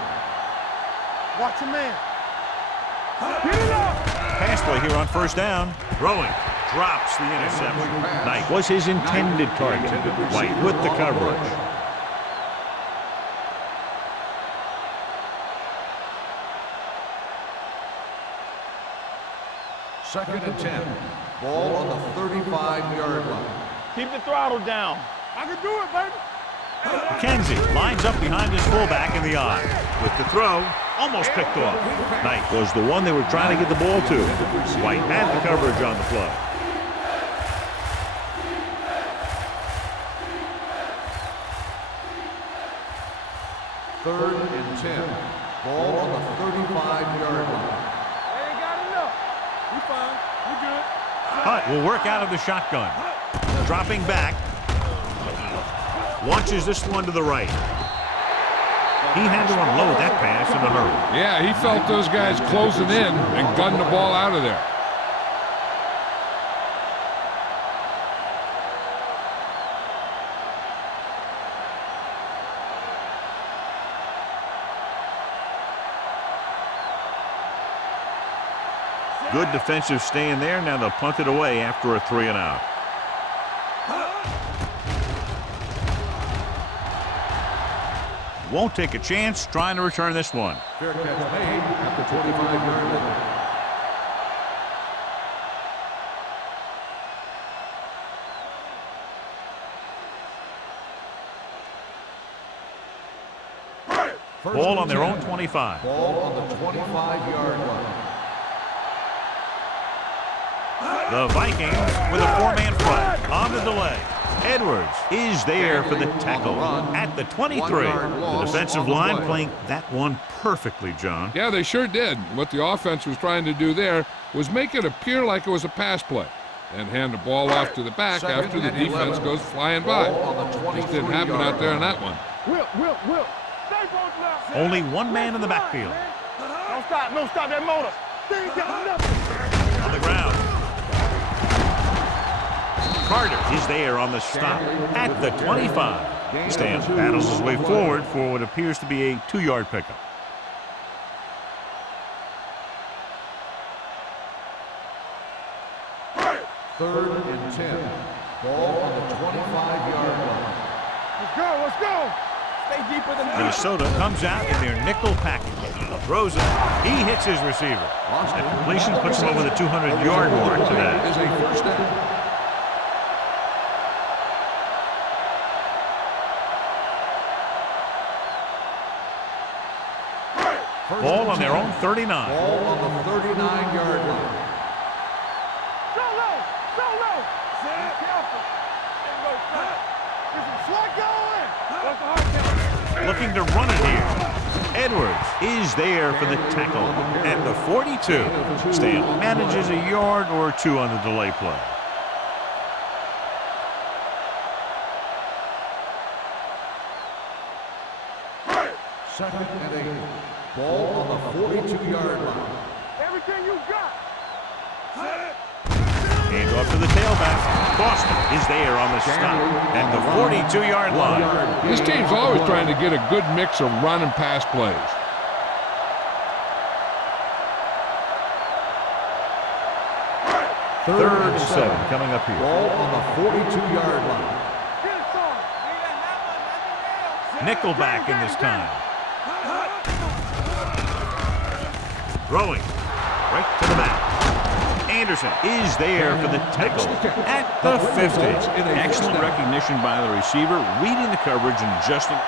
Watch your man. Get it up. Pass play here on first down. Throwing. Drops the interception. Knight was his intended target. White with the coverage. Second and 10. Ball on the 35-yard line. Keep the throttle down. I can do it, baby. McKenzie lines up behind his fullback in the eye. With the throw, Almost picked off. Knight was the one they were trying to get the ball to. White had the coverage on the play. Third and 10. Ball on the 35-yard line. They ain't got enough. We fine. We good. Hunt will work out of the shotgun. Dropping back. Launches this one to the right. He had to unload that pass in a hurry. Yeah, he felt those guys closing in and gunned the ball out of there. Good defensive stand there. Now they'll punt it away after a 3 and out. Won't take a chance trying to return this one. Fair catch made at the 25-yard line. Ball on their own 25. Ball on the 25-yard line. The Vikings with a 4-man front on the delay. Edwards is there for the tackle at the 23. The defensive line playing that one perfectly, John. Yeah, they sure did. What the offense was trying to do there was make it appear like it was a pass play and hand the ball off to the back after the defense goes flying by. Just didn't happen out there on that one. Will. Stay posted out. Only one man in the backfield. Don't stop that motor. They ain't got nothing. On the ground. Carter is there on the stop at the 25. Stan battles his way forward for what appears to be a 2-yard pickup. Third and 10. Ball on the 25-yard line. Let's go. Stay deeper than that. Minnesota comes out in their nickel package. Throws it. He hits his receiver. That completion puts him over the 200-yard mark today. Is a first down. Ball on their own 39. Ball on the 39-yard line. So low. Be careful. Ain't no time. This is slot going. What's the hard count? Looking to run it here. Edwards is there for the tackle at the 42. Stan manages a yard or two on the delay play. Second and 8. Ball on the 42-yard line. Everything you got. Hand off to the tailback. Boston is there on the stop at the 42-yard line. This team's always trying to get a good mix of run and pass plays. Third and 7 coming up here. Ball on the 42-yard line. Nickelback in this time. Throwing right to the back. Anderson is there for the tackle at the 50. Excellent recognition by the receiver, reading the coverage and adjusting.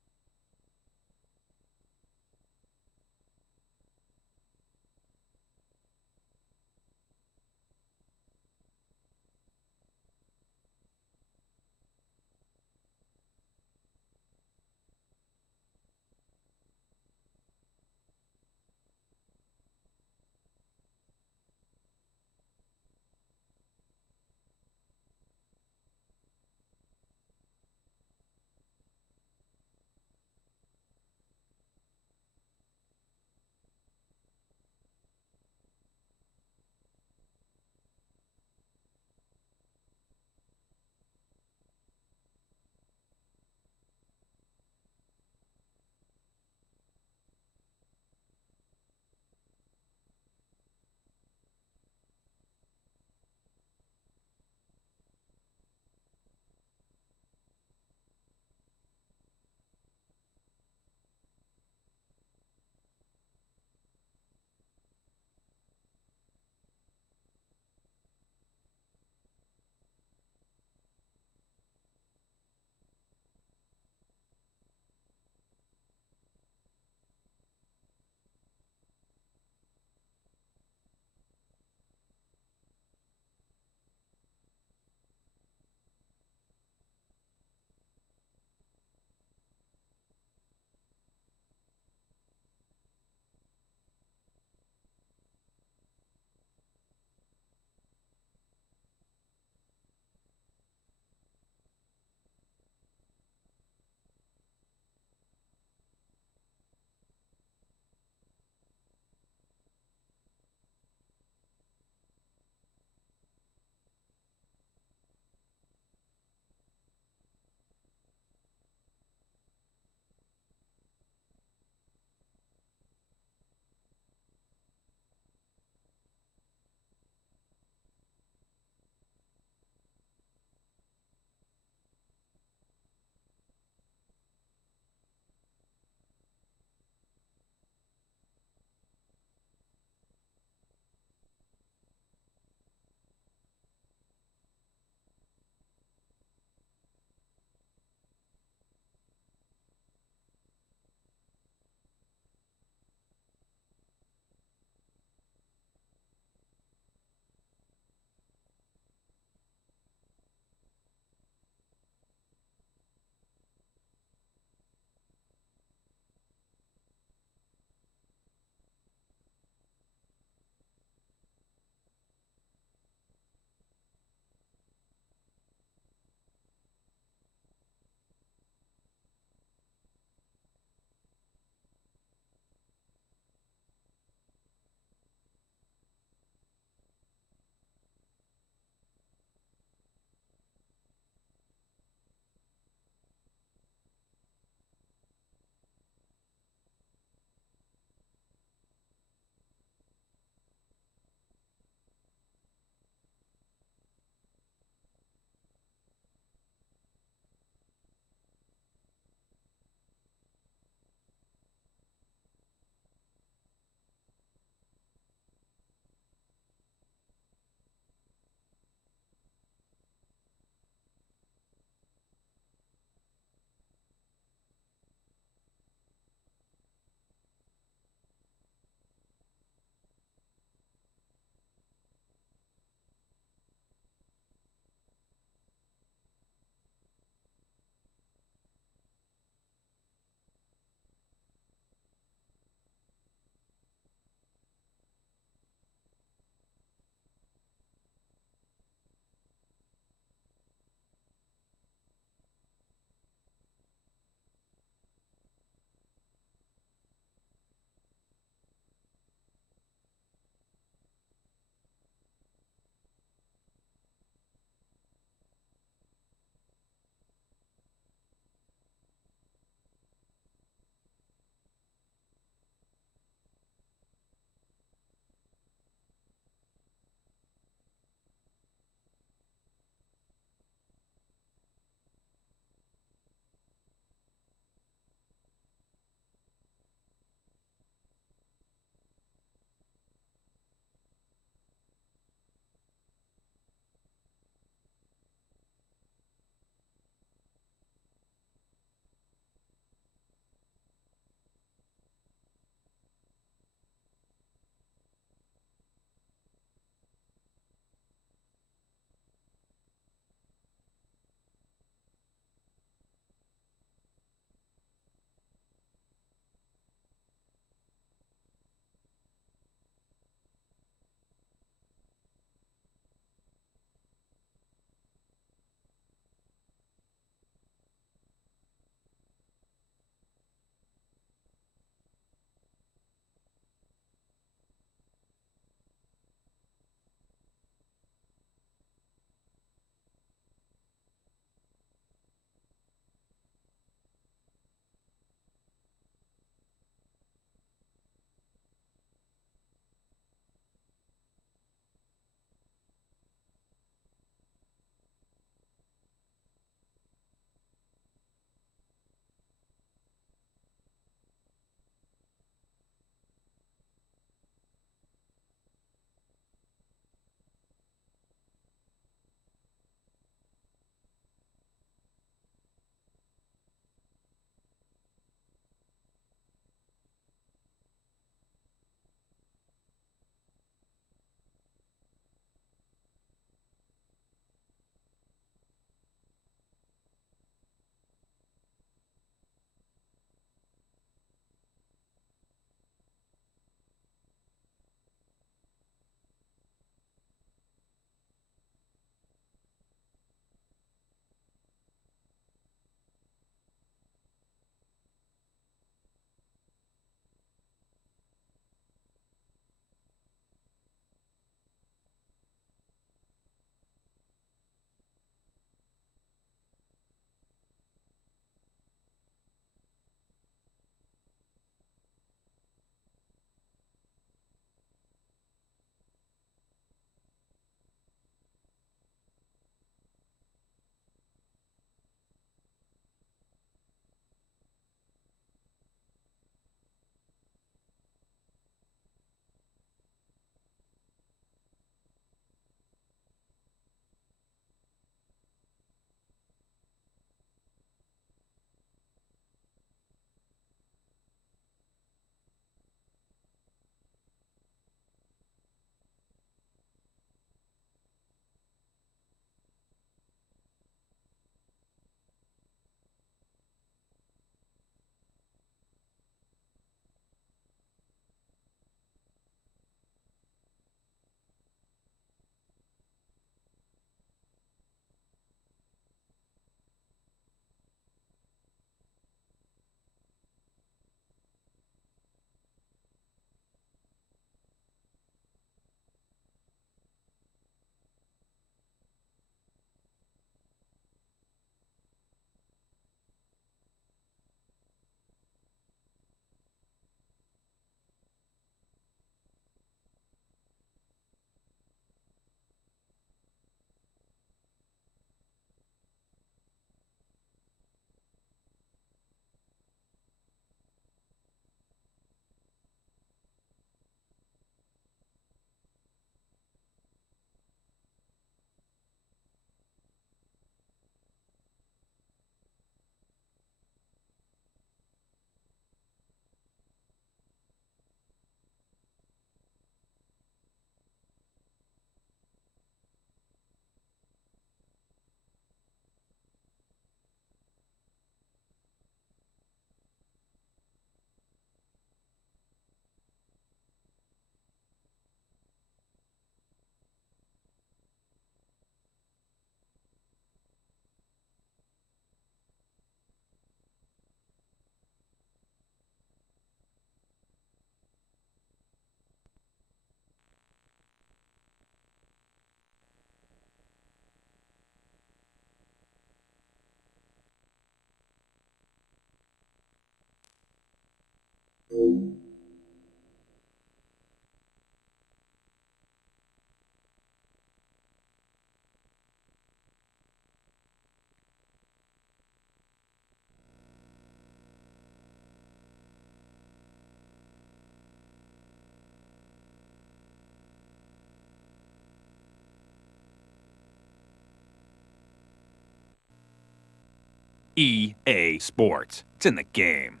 EA Sports. It's in the game.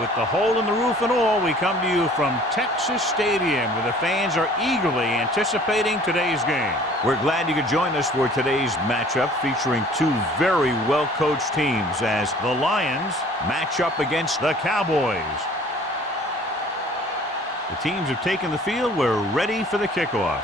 With the hole in the roof and all, we come to you from Texas Stadium, where the fans are eagerly anticipating today's game. We're glad you could join us for today's matchup, featuring two very well-coached teams as the Lions match up against the Cowboys. The teams have taken the field. We're ready for the kickoff.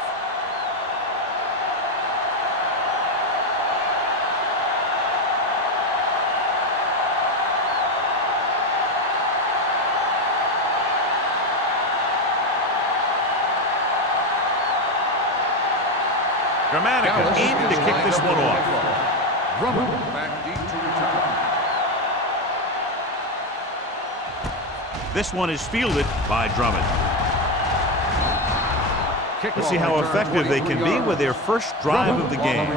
Gramatica in to kick this one off. Drummond back deep to return. This one is fielded by Drummond. Let's see how effective they can be with their first drive of the game.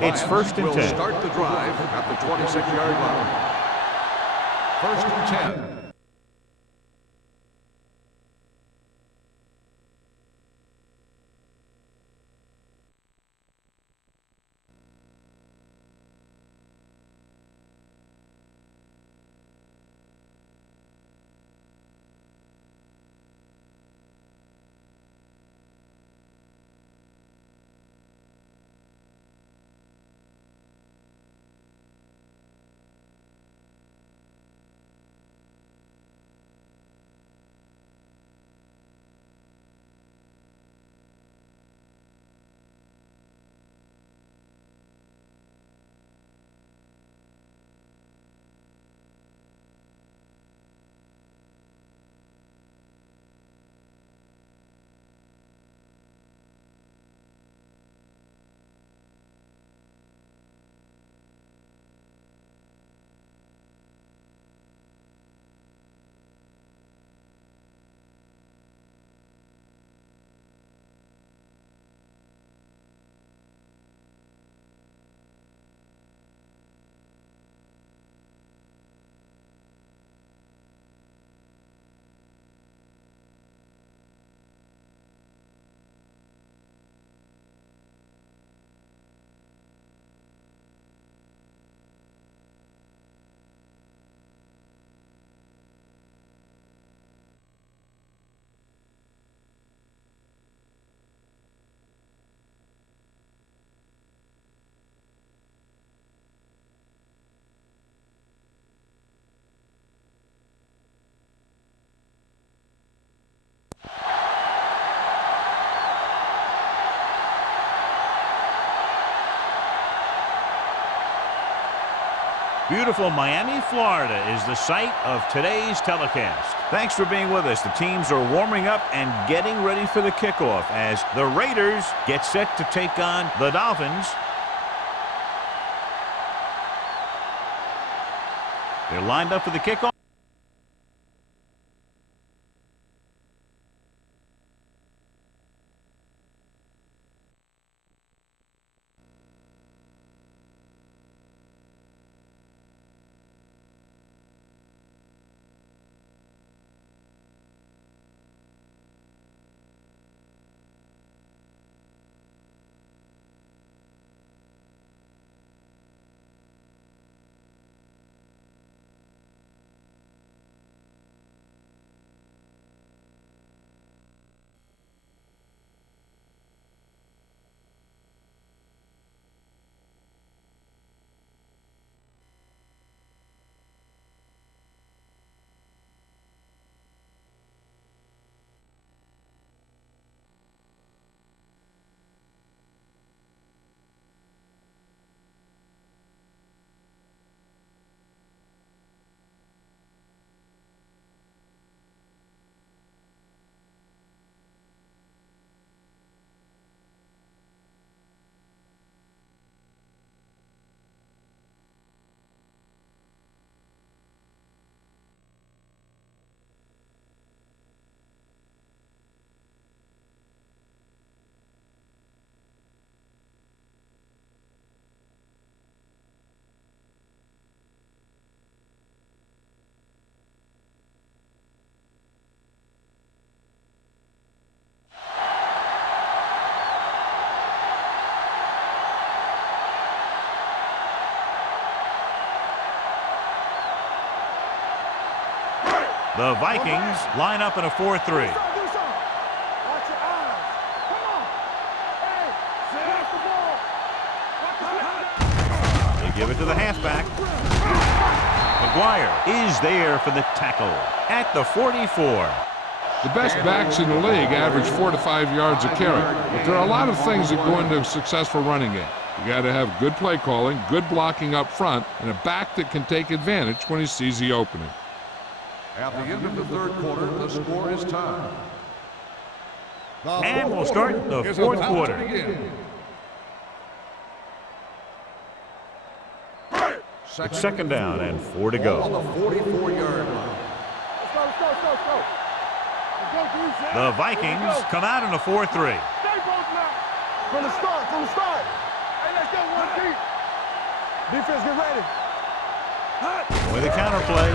It's 1st and 10. Will start the drive at the 26-yard line. 1st and 10. Beautiful Miami, Florida is the site of today's telecast. Thanks for being with us. The teams are warming up and getting ready for the kickoff as the Raiders get set to take on the Dolphins. They're lined up for the kickoff. The Vikings line up in a 4-3. Do something. Watch your eyes. Come on. Hey, pass the ball. They give it to the halfback. McGuire is there for the tackle at the 44. The best backs in the league average 4 to 5 yards a carry, but there are a lot of things that go into a successful running game. You got to have good play calling, good blocking up front, and a back that can take advantage when he sees the opening. At the end of the third quarter, the score is tied. And we'll start the fourth quarter. It's second down and 4 to go. On the 44-yard line. Let's go. The Vikings come out in a 4-3. Stay both now. From the start. Hey, let's go one deep. Defense, get ready. With the counterplay.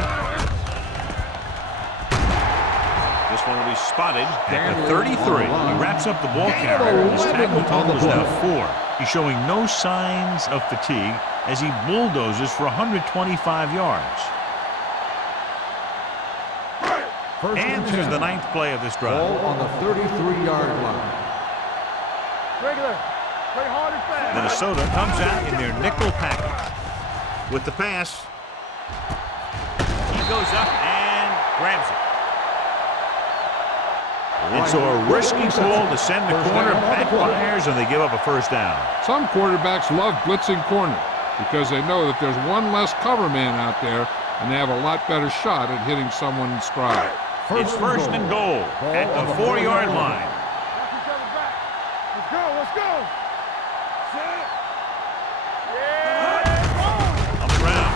This one will be spotted at the 33. He wraps up the ball carrier. His tackle total is now 4. He's showing no signs of fatigue as he bulldozes for 125 yards. And this is the 9th play of this drive. Ball on the 33-yard line. Regular. Play hard and fast. Minnesota comes out in their nickel package. With the pass, he goes up and grabs it. And so a risky call to send the corner backfires, and they give up a first down. Some quarterbacks love blitzing corners because they know that there's one less cover man out there, and they have a lot better shot at hitting someone in stride. It's first and goal at the 4-yard line. Watch each other back. Let's go. Set. Yeah. Up around.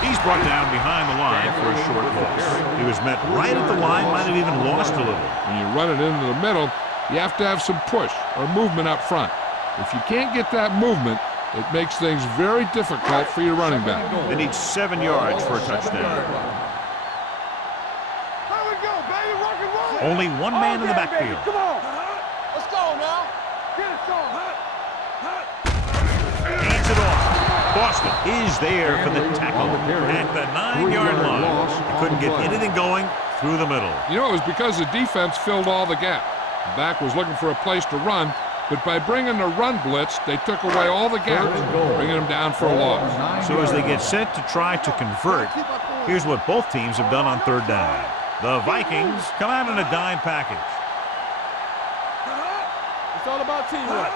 He's brought down behind the line for a short loss. He was met right at the line, might have even lost a little. When you run it into the middle, you have to have some push or movement up front. If you can't get that movement, it makes things very difficult for your running back. They need 7 yards for a touchdown. There we go, baby. Rock and roll. Only one man in the backfield. Come on. Let's go now. Get it going. Hands it off. Boston is there for the tackle at the 9-yard line. He couldn't get anything going through the middle. You know, it was because the defense filled all the gap. The back was looking for a place to run, but by bringing the run blitz, they took away all the gaps, bringing them down for a loss. So as they get set to try to convert, here's what both teams have done on third down. The Vikings come out in a dime package. It's all about teamwork.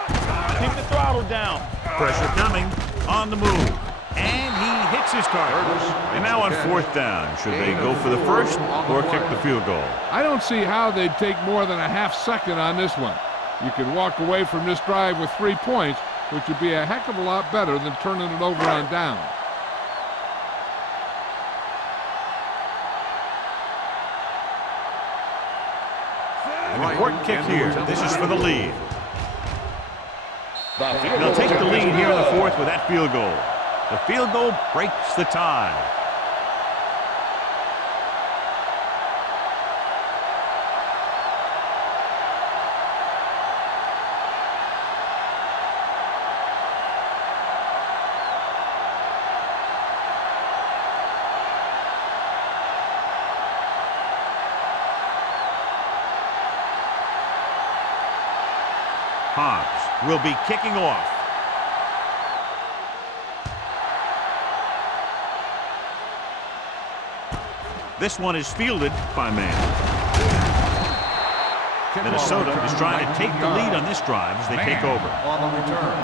Keep the throttle down. Pressure coming on the move. And he hits hits his target. And now on fourth down, should they go for the first or kick the field goal? I don't see how they'd take more than a half second on this one. You could walk away from this drive with 3 points, which would be a heck of a lot better than turning it over on down. An important kick here. This is for the lead. They'll take the lead here in the fourth with that field goal. The field goal breaks the tie. Hobbs will be kicking off. This one is fielded by man. Minnesota is trying to take the lead on this drive as they take over. On the return.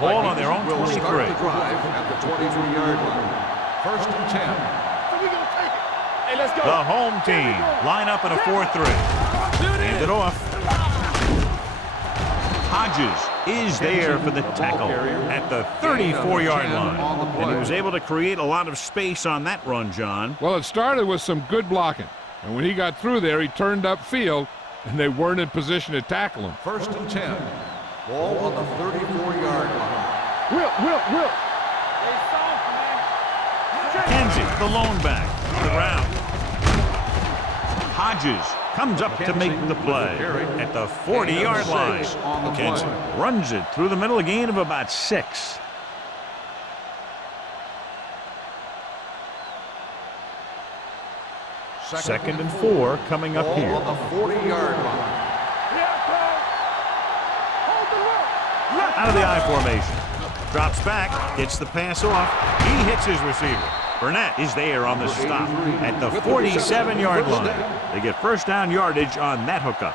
Ball on their own 23. Will start the drive at the 23-yard line. First and 10. So we gonna take it. Hey, let's go. The home team line up in a 4-3. Hand it off. Hodges is there for the tackle at the 34-yard line. And he was able to create a lot of space on that run, John. Well, it started with some good blocking. And when he got through there, he turned upfield, and they weren't in position to tackle him. First and 10. Ball on the 34-yard line. Will. McKenzie, the lone back, on the ground. Hodges comes up to make the play at the 40-yard line. McKenzie runs it through the middle, a gain of about 6. Second and 4 coming up here. On the 40-yard line. Out of the I formation. Drops back, gets the pass off. He hits his receiver. Burnett is there on the stop at the 47-yard line. They get first down yardage on that hookup.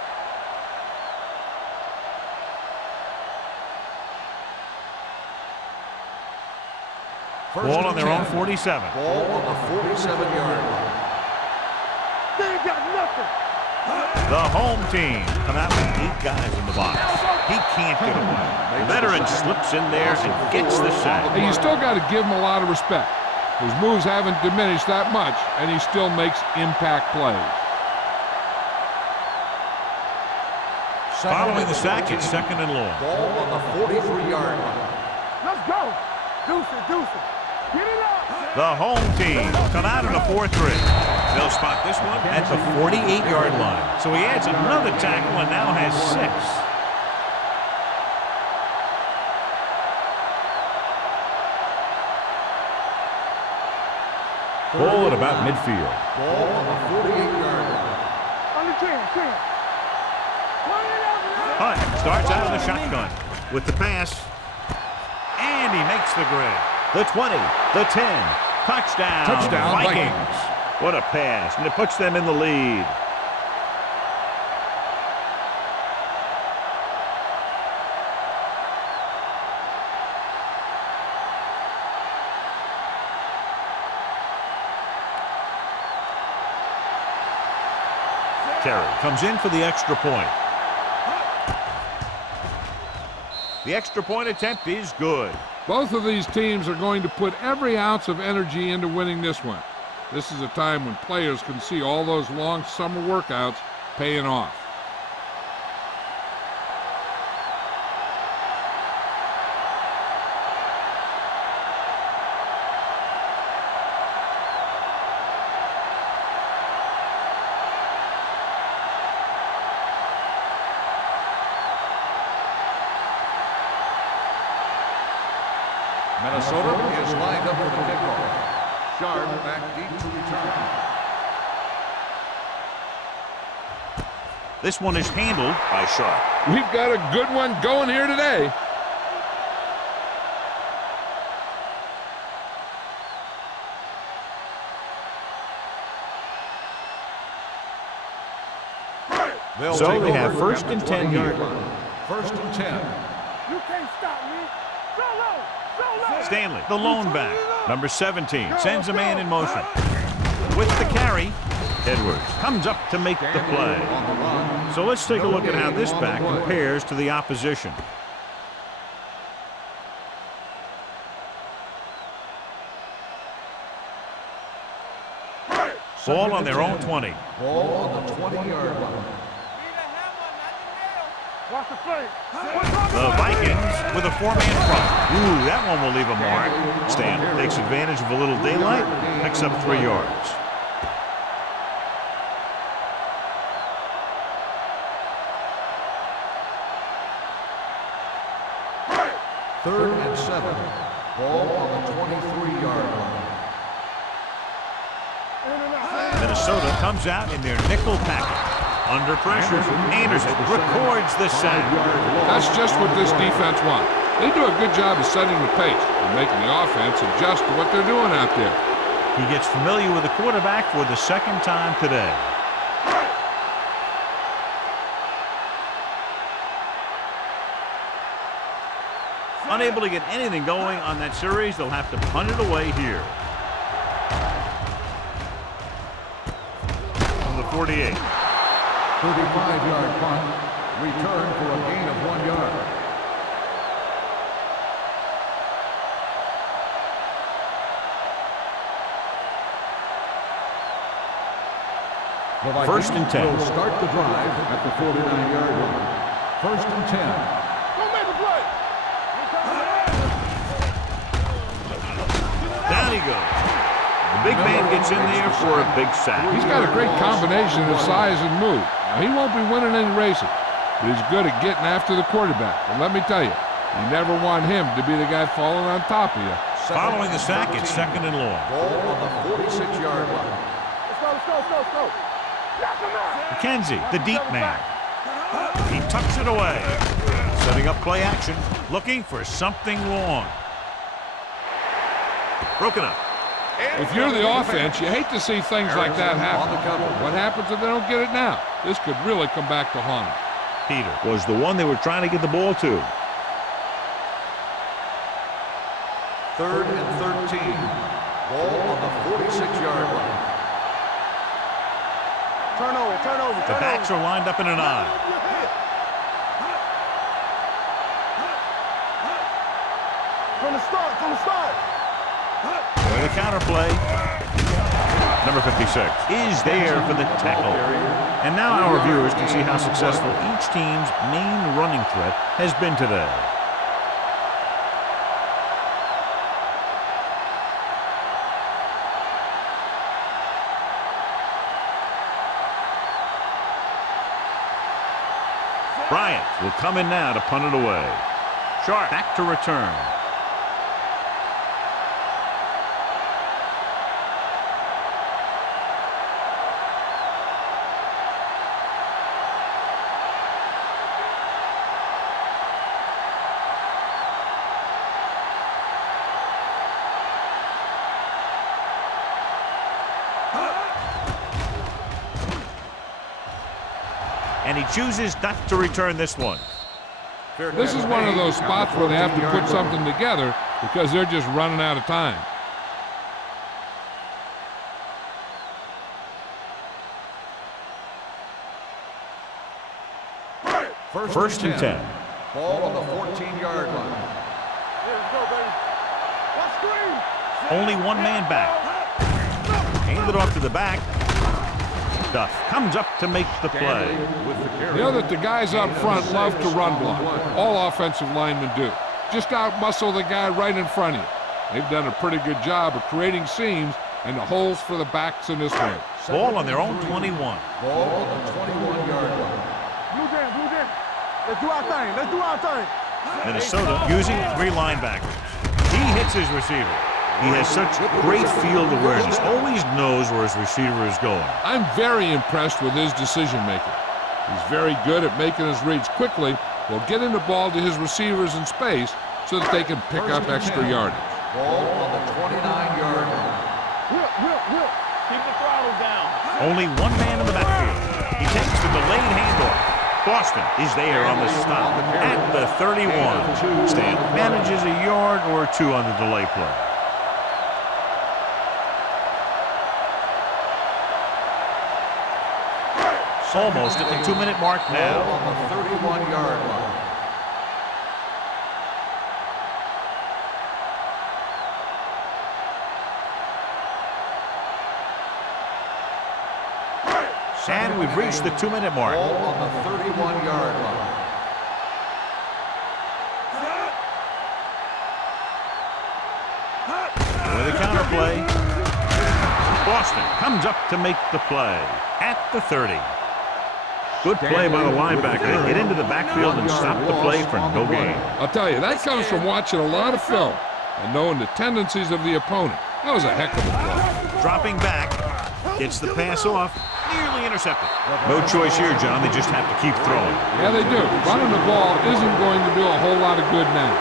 Ball on their own 47. Ball on the 47-yard line. They ain't got nothing. The home team come out with 8 guys in the box. He can't get away. The veteran slips in there and gets the sack. Hey, you still got to give him a lot of respect. His moves haven't diminished that much, and he still makes impact plays. Following the sack, it's second and long. Ball on the 43-yard line. Let's go. Deuce it. Get it up. The home team come out in a 4-3. They'll spot this one at the 48-yard line. So he adds another tackle and now has 6. Ball at about midfield. Ball on the 48-yard line. On the 10. Hunt starts out of the shotgun with the pass. And he makes the grab. The 20, the 10. Touchdown, Vikings. What a pass, and it puts them in the lead. Terry comes in for the extra point. The extra point attempt is good. Both of these teams are going to put every ounce of energy into winning this one. This is a time when players can see all those long summer workouts paying off. Minnesota is lined up for the kickoff. Sharp back deep to return. This one is handled by Sharp. We've got a good one going here today. They'll So take they have over first at the and 10 20-yard here. line. First and 10. You can't stop me. Solo! Solo! Stanley, the lone back. Number 17 sends a man in motion. With the carry, Edwards comes up to make the play. On the run. So let's take a look at how this On the back play. compares to the opposition. Ball on their own 20. Ball on the 20-yard line. Watch the flank. The Vikings with a four-man front. Ooh, that one will leave a mark. Stan takes advantage of a little daylight, picks up 3 yards. Third and 7. Ball on the 23-yard line. Minnesota comes out in their nickel package. Under pressure, Anderson records the sack. That's just what this defense wants. They do a good job of setting the pace and making the offense adjust to what they're doing out there. He gets familiar with the quarterback for the second time today. Unable to get anything going on that series, they'll have to punt it away here. From the 48. 35-yard punt. Return for a gain of 1 yard. The Vikings First and 10. will start the drive at the 49-yard line. First and 10. Don't make a play. Down he goes. The big man gets in there for a big sack. He's got a great combination of size and move. Now, he won't be winning any races, but he's good at getting after the quarterback. And let me tell you, you never want him to be the guy falling on top of you. Following the sack, it's second and long. Ball on the 46-yard line. Let's go, let's go, let's go, let's go. Knock him out. McKenzie, the deep man. He tucks it away. Setting up play action, looking for something long. Broken up. If you're the offense, you hate to see things like that happen. What happens if they don't get it now? This could really come back to haunt them. Peter was the one they were trying to get the ball to. Third and 13. Ball on the 46-yard line. Turnover, turnover, The backs are lined up in an eye. From the start, from the start. With a counter play. Number 56 is there for the tackle. And now our viewers can see how successful each team's main running threat has been today. Bryant will come in now to punt it away. Sharp back to return. And he chooses not to return this one. This is one of those spots where they have to put something together because they're just running out of time. First and 10. Ball on the 14-yard line. Let's go, baby. Let's screen. Only one man back. Hand it off to the back. Duff comes up to make the play. You know that the guys up front love to run block. All offensive linemen do. Just out-muscle the guy right in front of you. They've done a pretty good job of creating seams and the holes for the backs in this one. Ball on their own 21. Ball on the 21-yard line. Blue jam, blue jam. Let's do our thing. Let's do our thing. Minnesota using 3 linebackers. He hits his receiver. He has such great field awareness. Always knows where his receiver is going. I'm very impressed with his decision-making. He's very good at making his reads quickly while getting the ball to his receivers in space so that they can pick up extra yardage. Ball on the 29-yard line. Whip, whip, whip. Keep the throttle down. Only one man in the backfield. He takes the delayed handoff. Boston is there on the stop at the 31. Stan manages a yard or two on the delay play. Almost at the 2-minute mark now. On the 31-yard line. And we've reached the 2-minute mark. Ball on the 31-yard line. With a counter play. Boston comes up to make the play at the 30. Good play by the linebacker to get into the backfield and stop the play for no gain. I'll tell you, that comes from watching a lot of film and knowing the tendencies of the opponent. That was a heck of a play. Dropping back. Gets the pass off. Nearly intercepted. No choice here, John. They just have to keep throwing. Yeah, they do. Running the ball isn't going to do a whole lot of good now.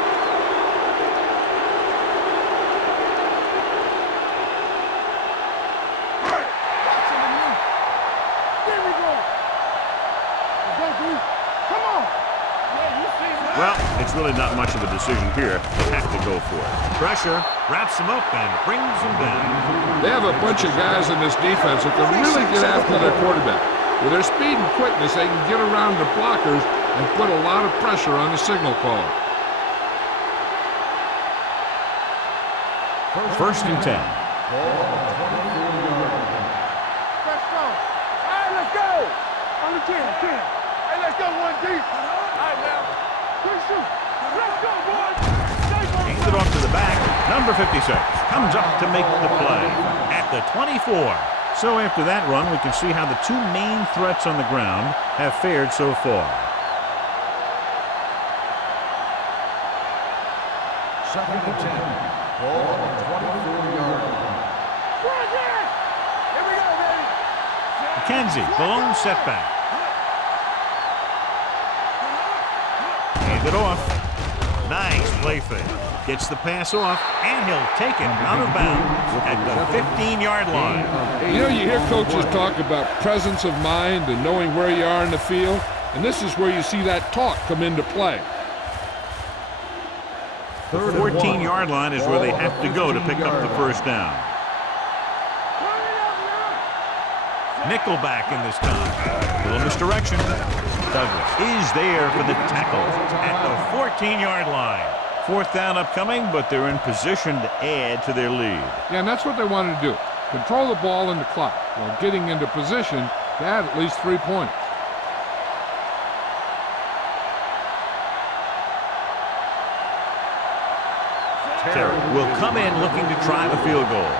Well, it's really not much of a decision here. They have to go for it. Pressure wraps him up and brings him down. They have a bunch of guys in this defense that can really get after their quarterback. With their speed and quickness, they can get around the blockers and put a lot of pressure on the signal caller. First and 10. Let's go. All right, let's go. On the 10. Hey, let's go, 1 deep. All right, now. Quick shoot. Let's go, boys. Hands it off to the back. Number 56 comes up to make the play at the 24. So after that run, we can see how the two main threats on the ground have fared so far. Second and 10. Ball on the 24-yard line. Here we go, baby. McKenzie, the lone setback. Hand it off. Nice play fake. Gets the pass off, and he'll take it out of bounds at the 15-yard line. You know, you hear coaches talk about presence of mind and knowing where you are in the field, and this is where you see that talk come into play. The 14-yard line is where they have to go to pick up the first down. Nickelback in this time. A little misdirection. Douglas is there for the tackle at the 14-yard line. Fourth down upcoming, but they're in position to add to their lead. Yeah, and that's what they wanted to do. Control the ball in the clock while getting into position to add at least 3 points. Terry will come in looking to try the field goal.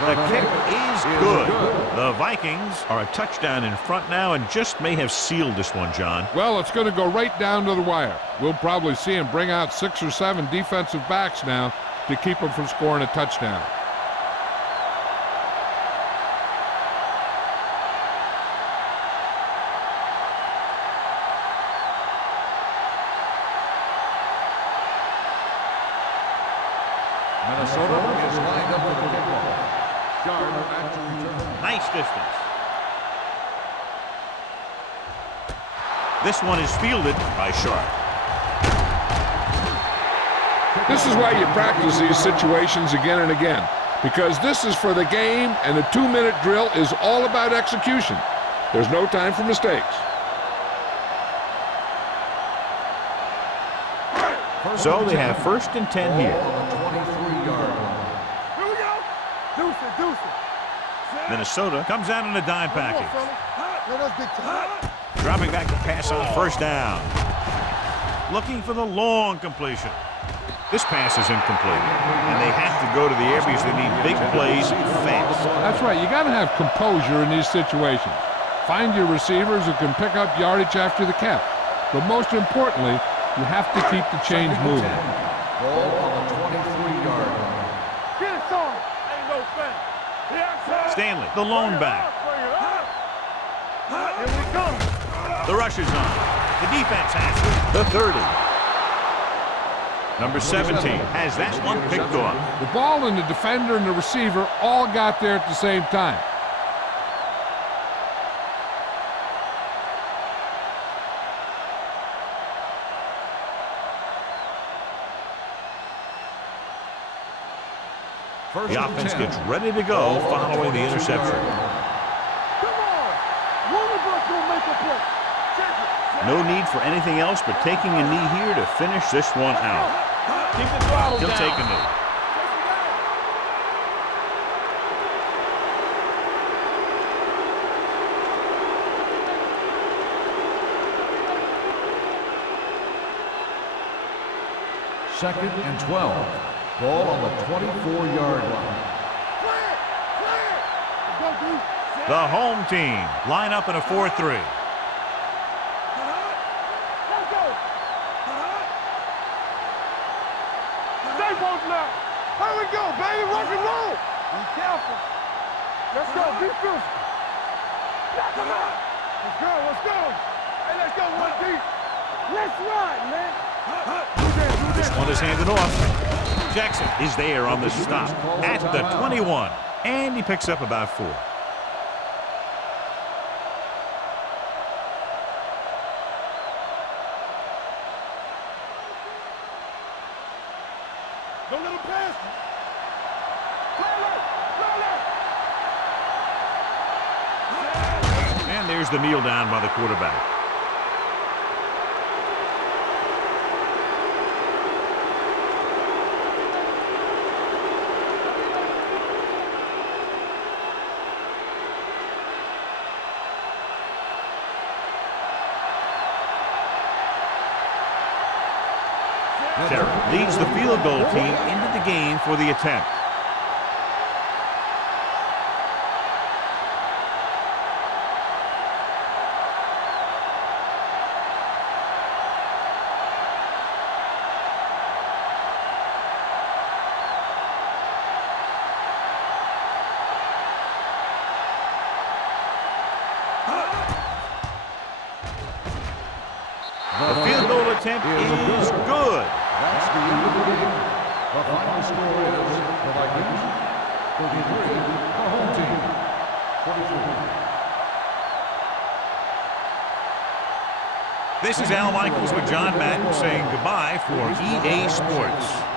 The kick is good. The Vikings are a touchdown in front now and just may have sealed this one, John. Well, it's going to go right down to the wire. We'll probably see him bring out 6 or 7 defensive backs now to keep him from scoring a touchdown. Minnesota is lined up for the kickoff. Yard after return. Nice distance. This one is fielded by Sharp. This is why you practice these situations again and again, because this is for the game, and a 2-minute drill is all about execution. There's no time for mistakes. So they have first and 10 here. On the 23-yard line. Here we go. Deuce it. Minnesota comes out in a dime package. Let us big time. Dropping back to pass on first down. Looking for the long completion. This pass is incomplete, and they have to go to the air because they need big plays fast. That's right. You got to have composure in these situations. Find your receivers who can pick up yardage after the catch. But most importantly, you have to keep the chains moving. Ball on the 23-yard line. Get it, son. Ain't no thing. Stanley, the lone back. Here we come. The rush is on. The defense has it. The 30. Number 17 has that one picked off. The ball and the defender and the receiver all got there at the same time. The offense gets ready to go following the interception. Come on. One of us will make a play. Check it. No need for anything else but taking a knee here to finish this one out. Keep the throttle He'll down. take a knee. Second and 12. Ball on the 24-yard line. Clear. Clear. Let's go, dude. The home team line up in a 4-3. Let's go. Stay both now. Here we go, baby. Rock and roll. Be careful. Let's go. Be physical. Come on. Let's go. Let's go. Hey, let's go, 1 deep. Let's ride, man. This one is handed off. Jackson is there on the stop at the 21, and he picks up about 4. Don't let him pass. And there's the kneel down by the quarterback. Terry leads the field goal team into the game for the attempt. The field goal attempt is good. That's the end of the game. The final score is the Vikings 33, the home team 23. This is Al Michaels with John Madden saying goodbye for EA Sports.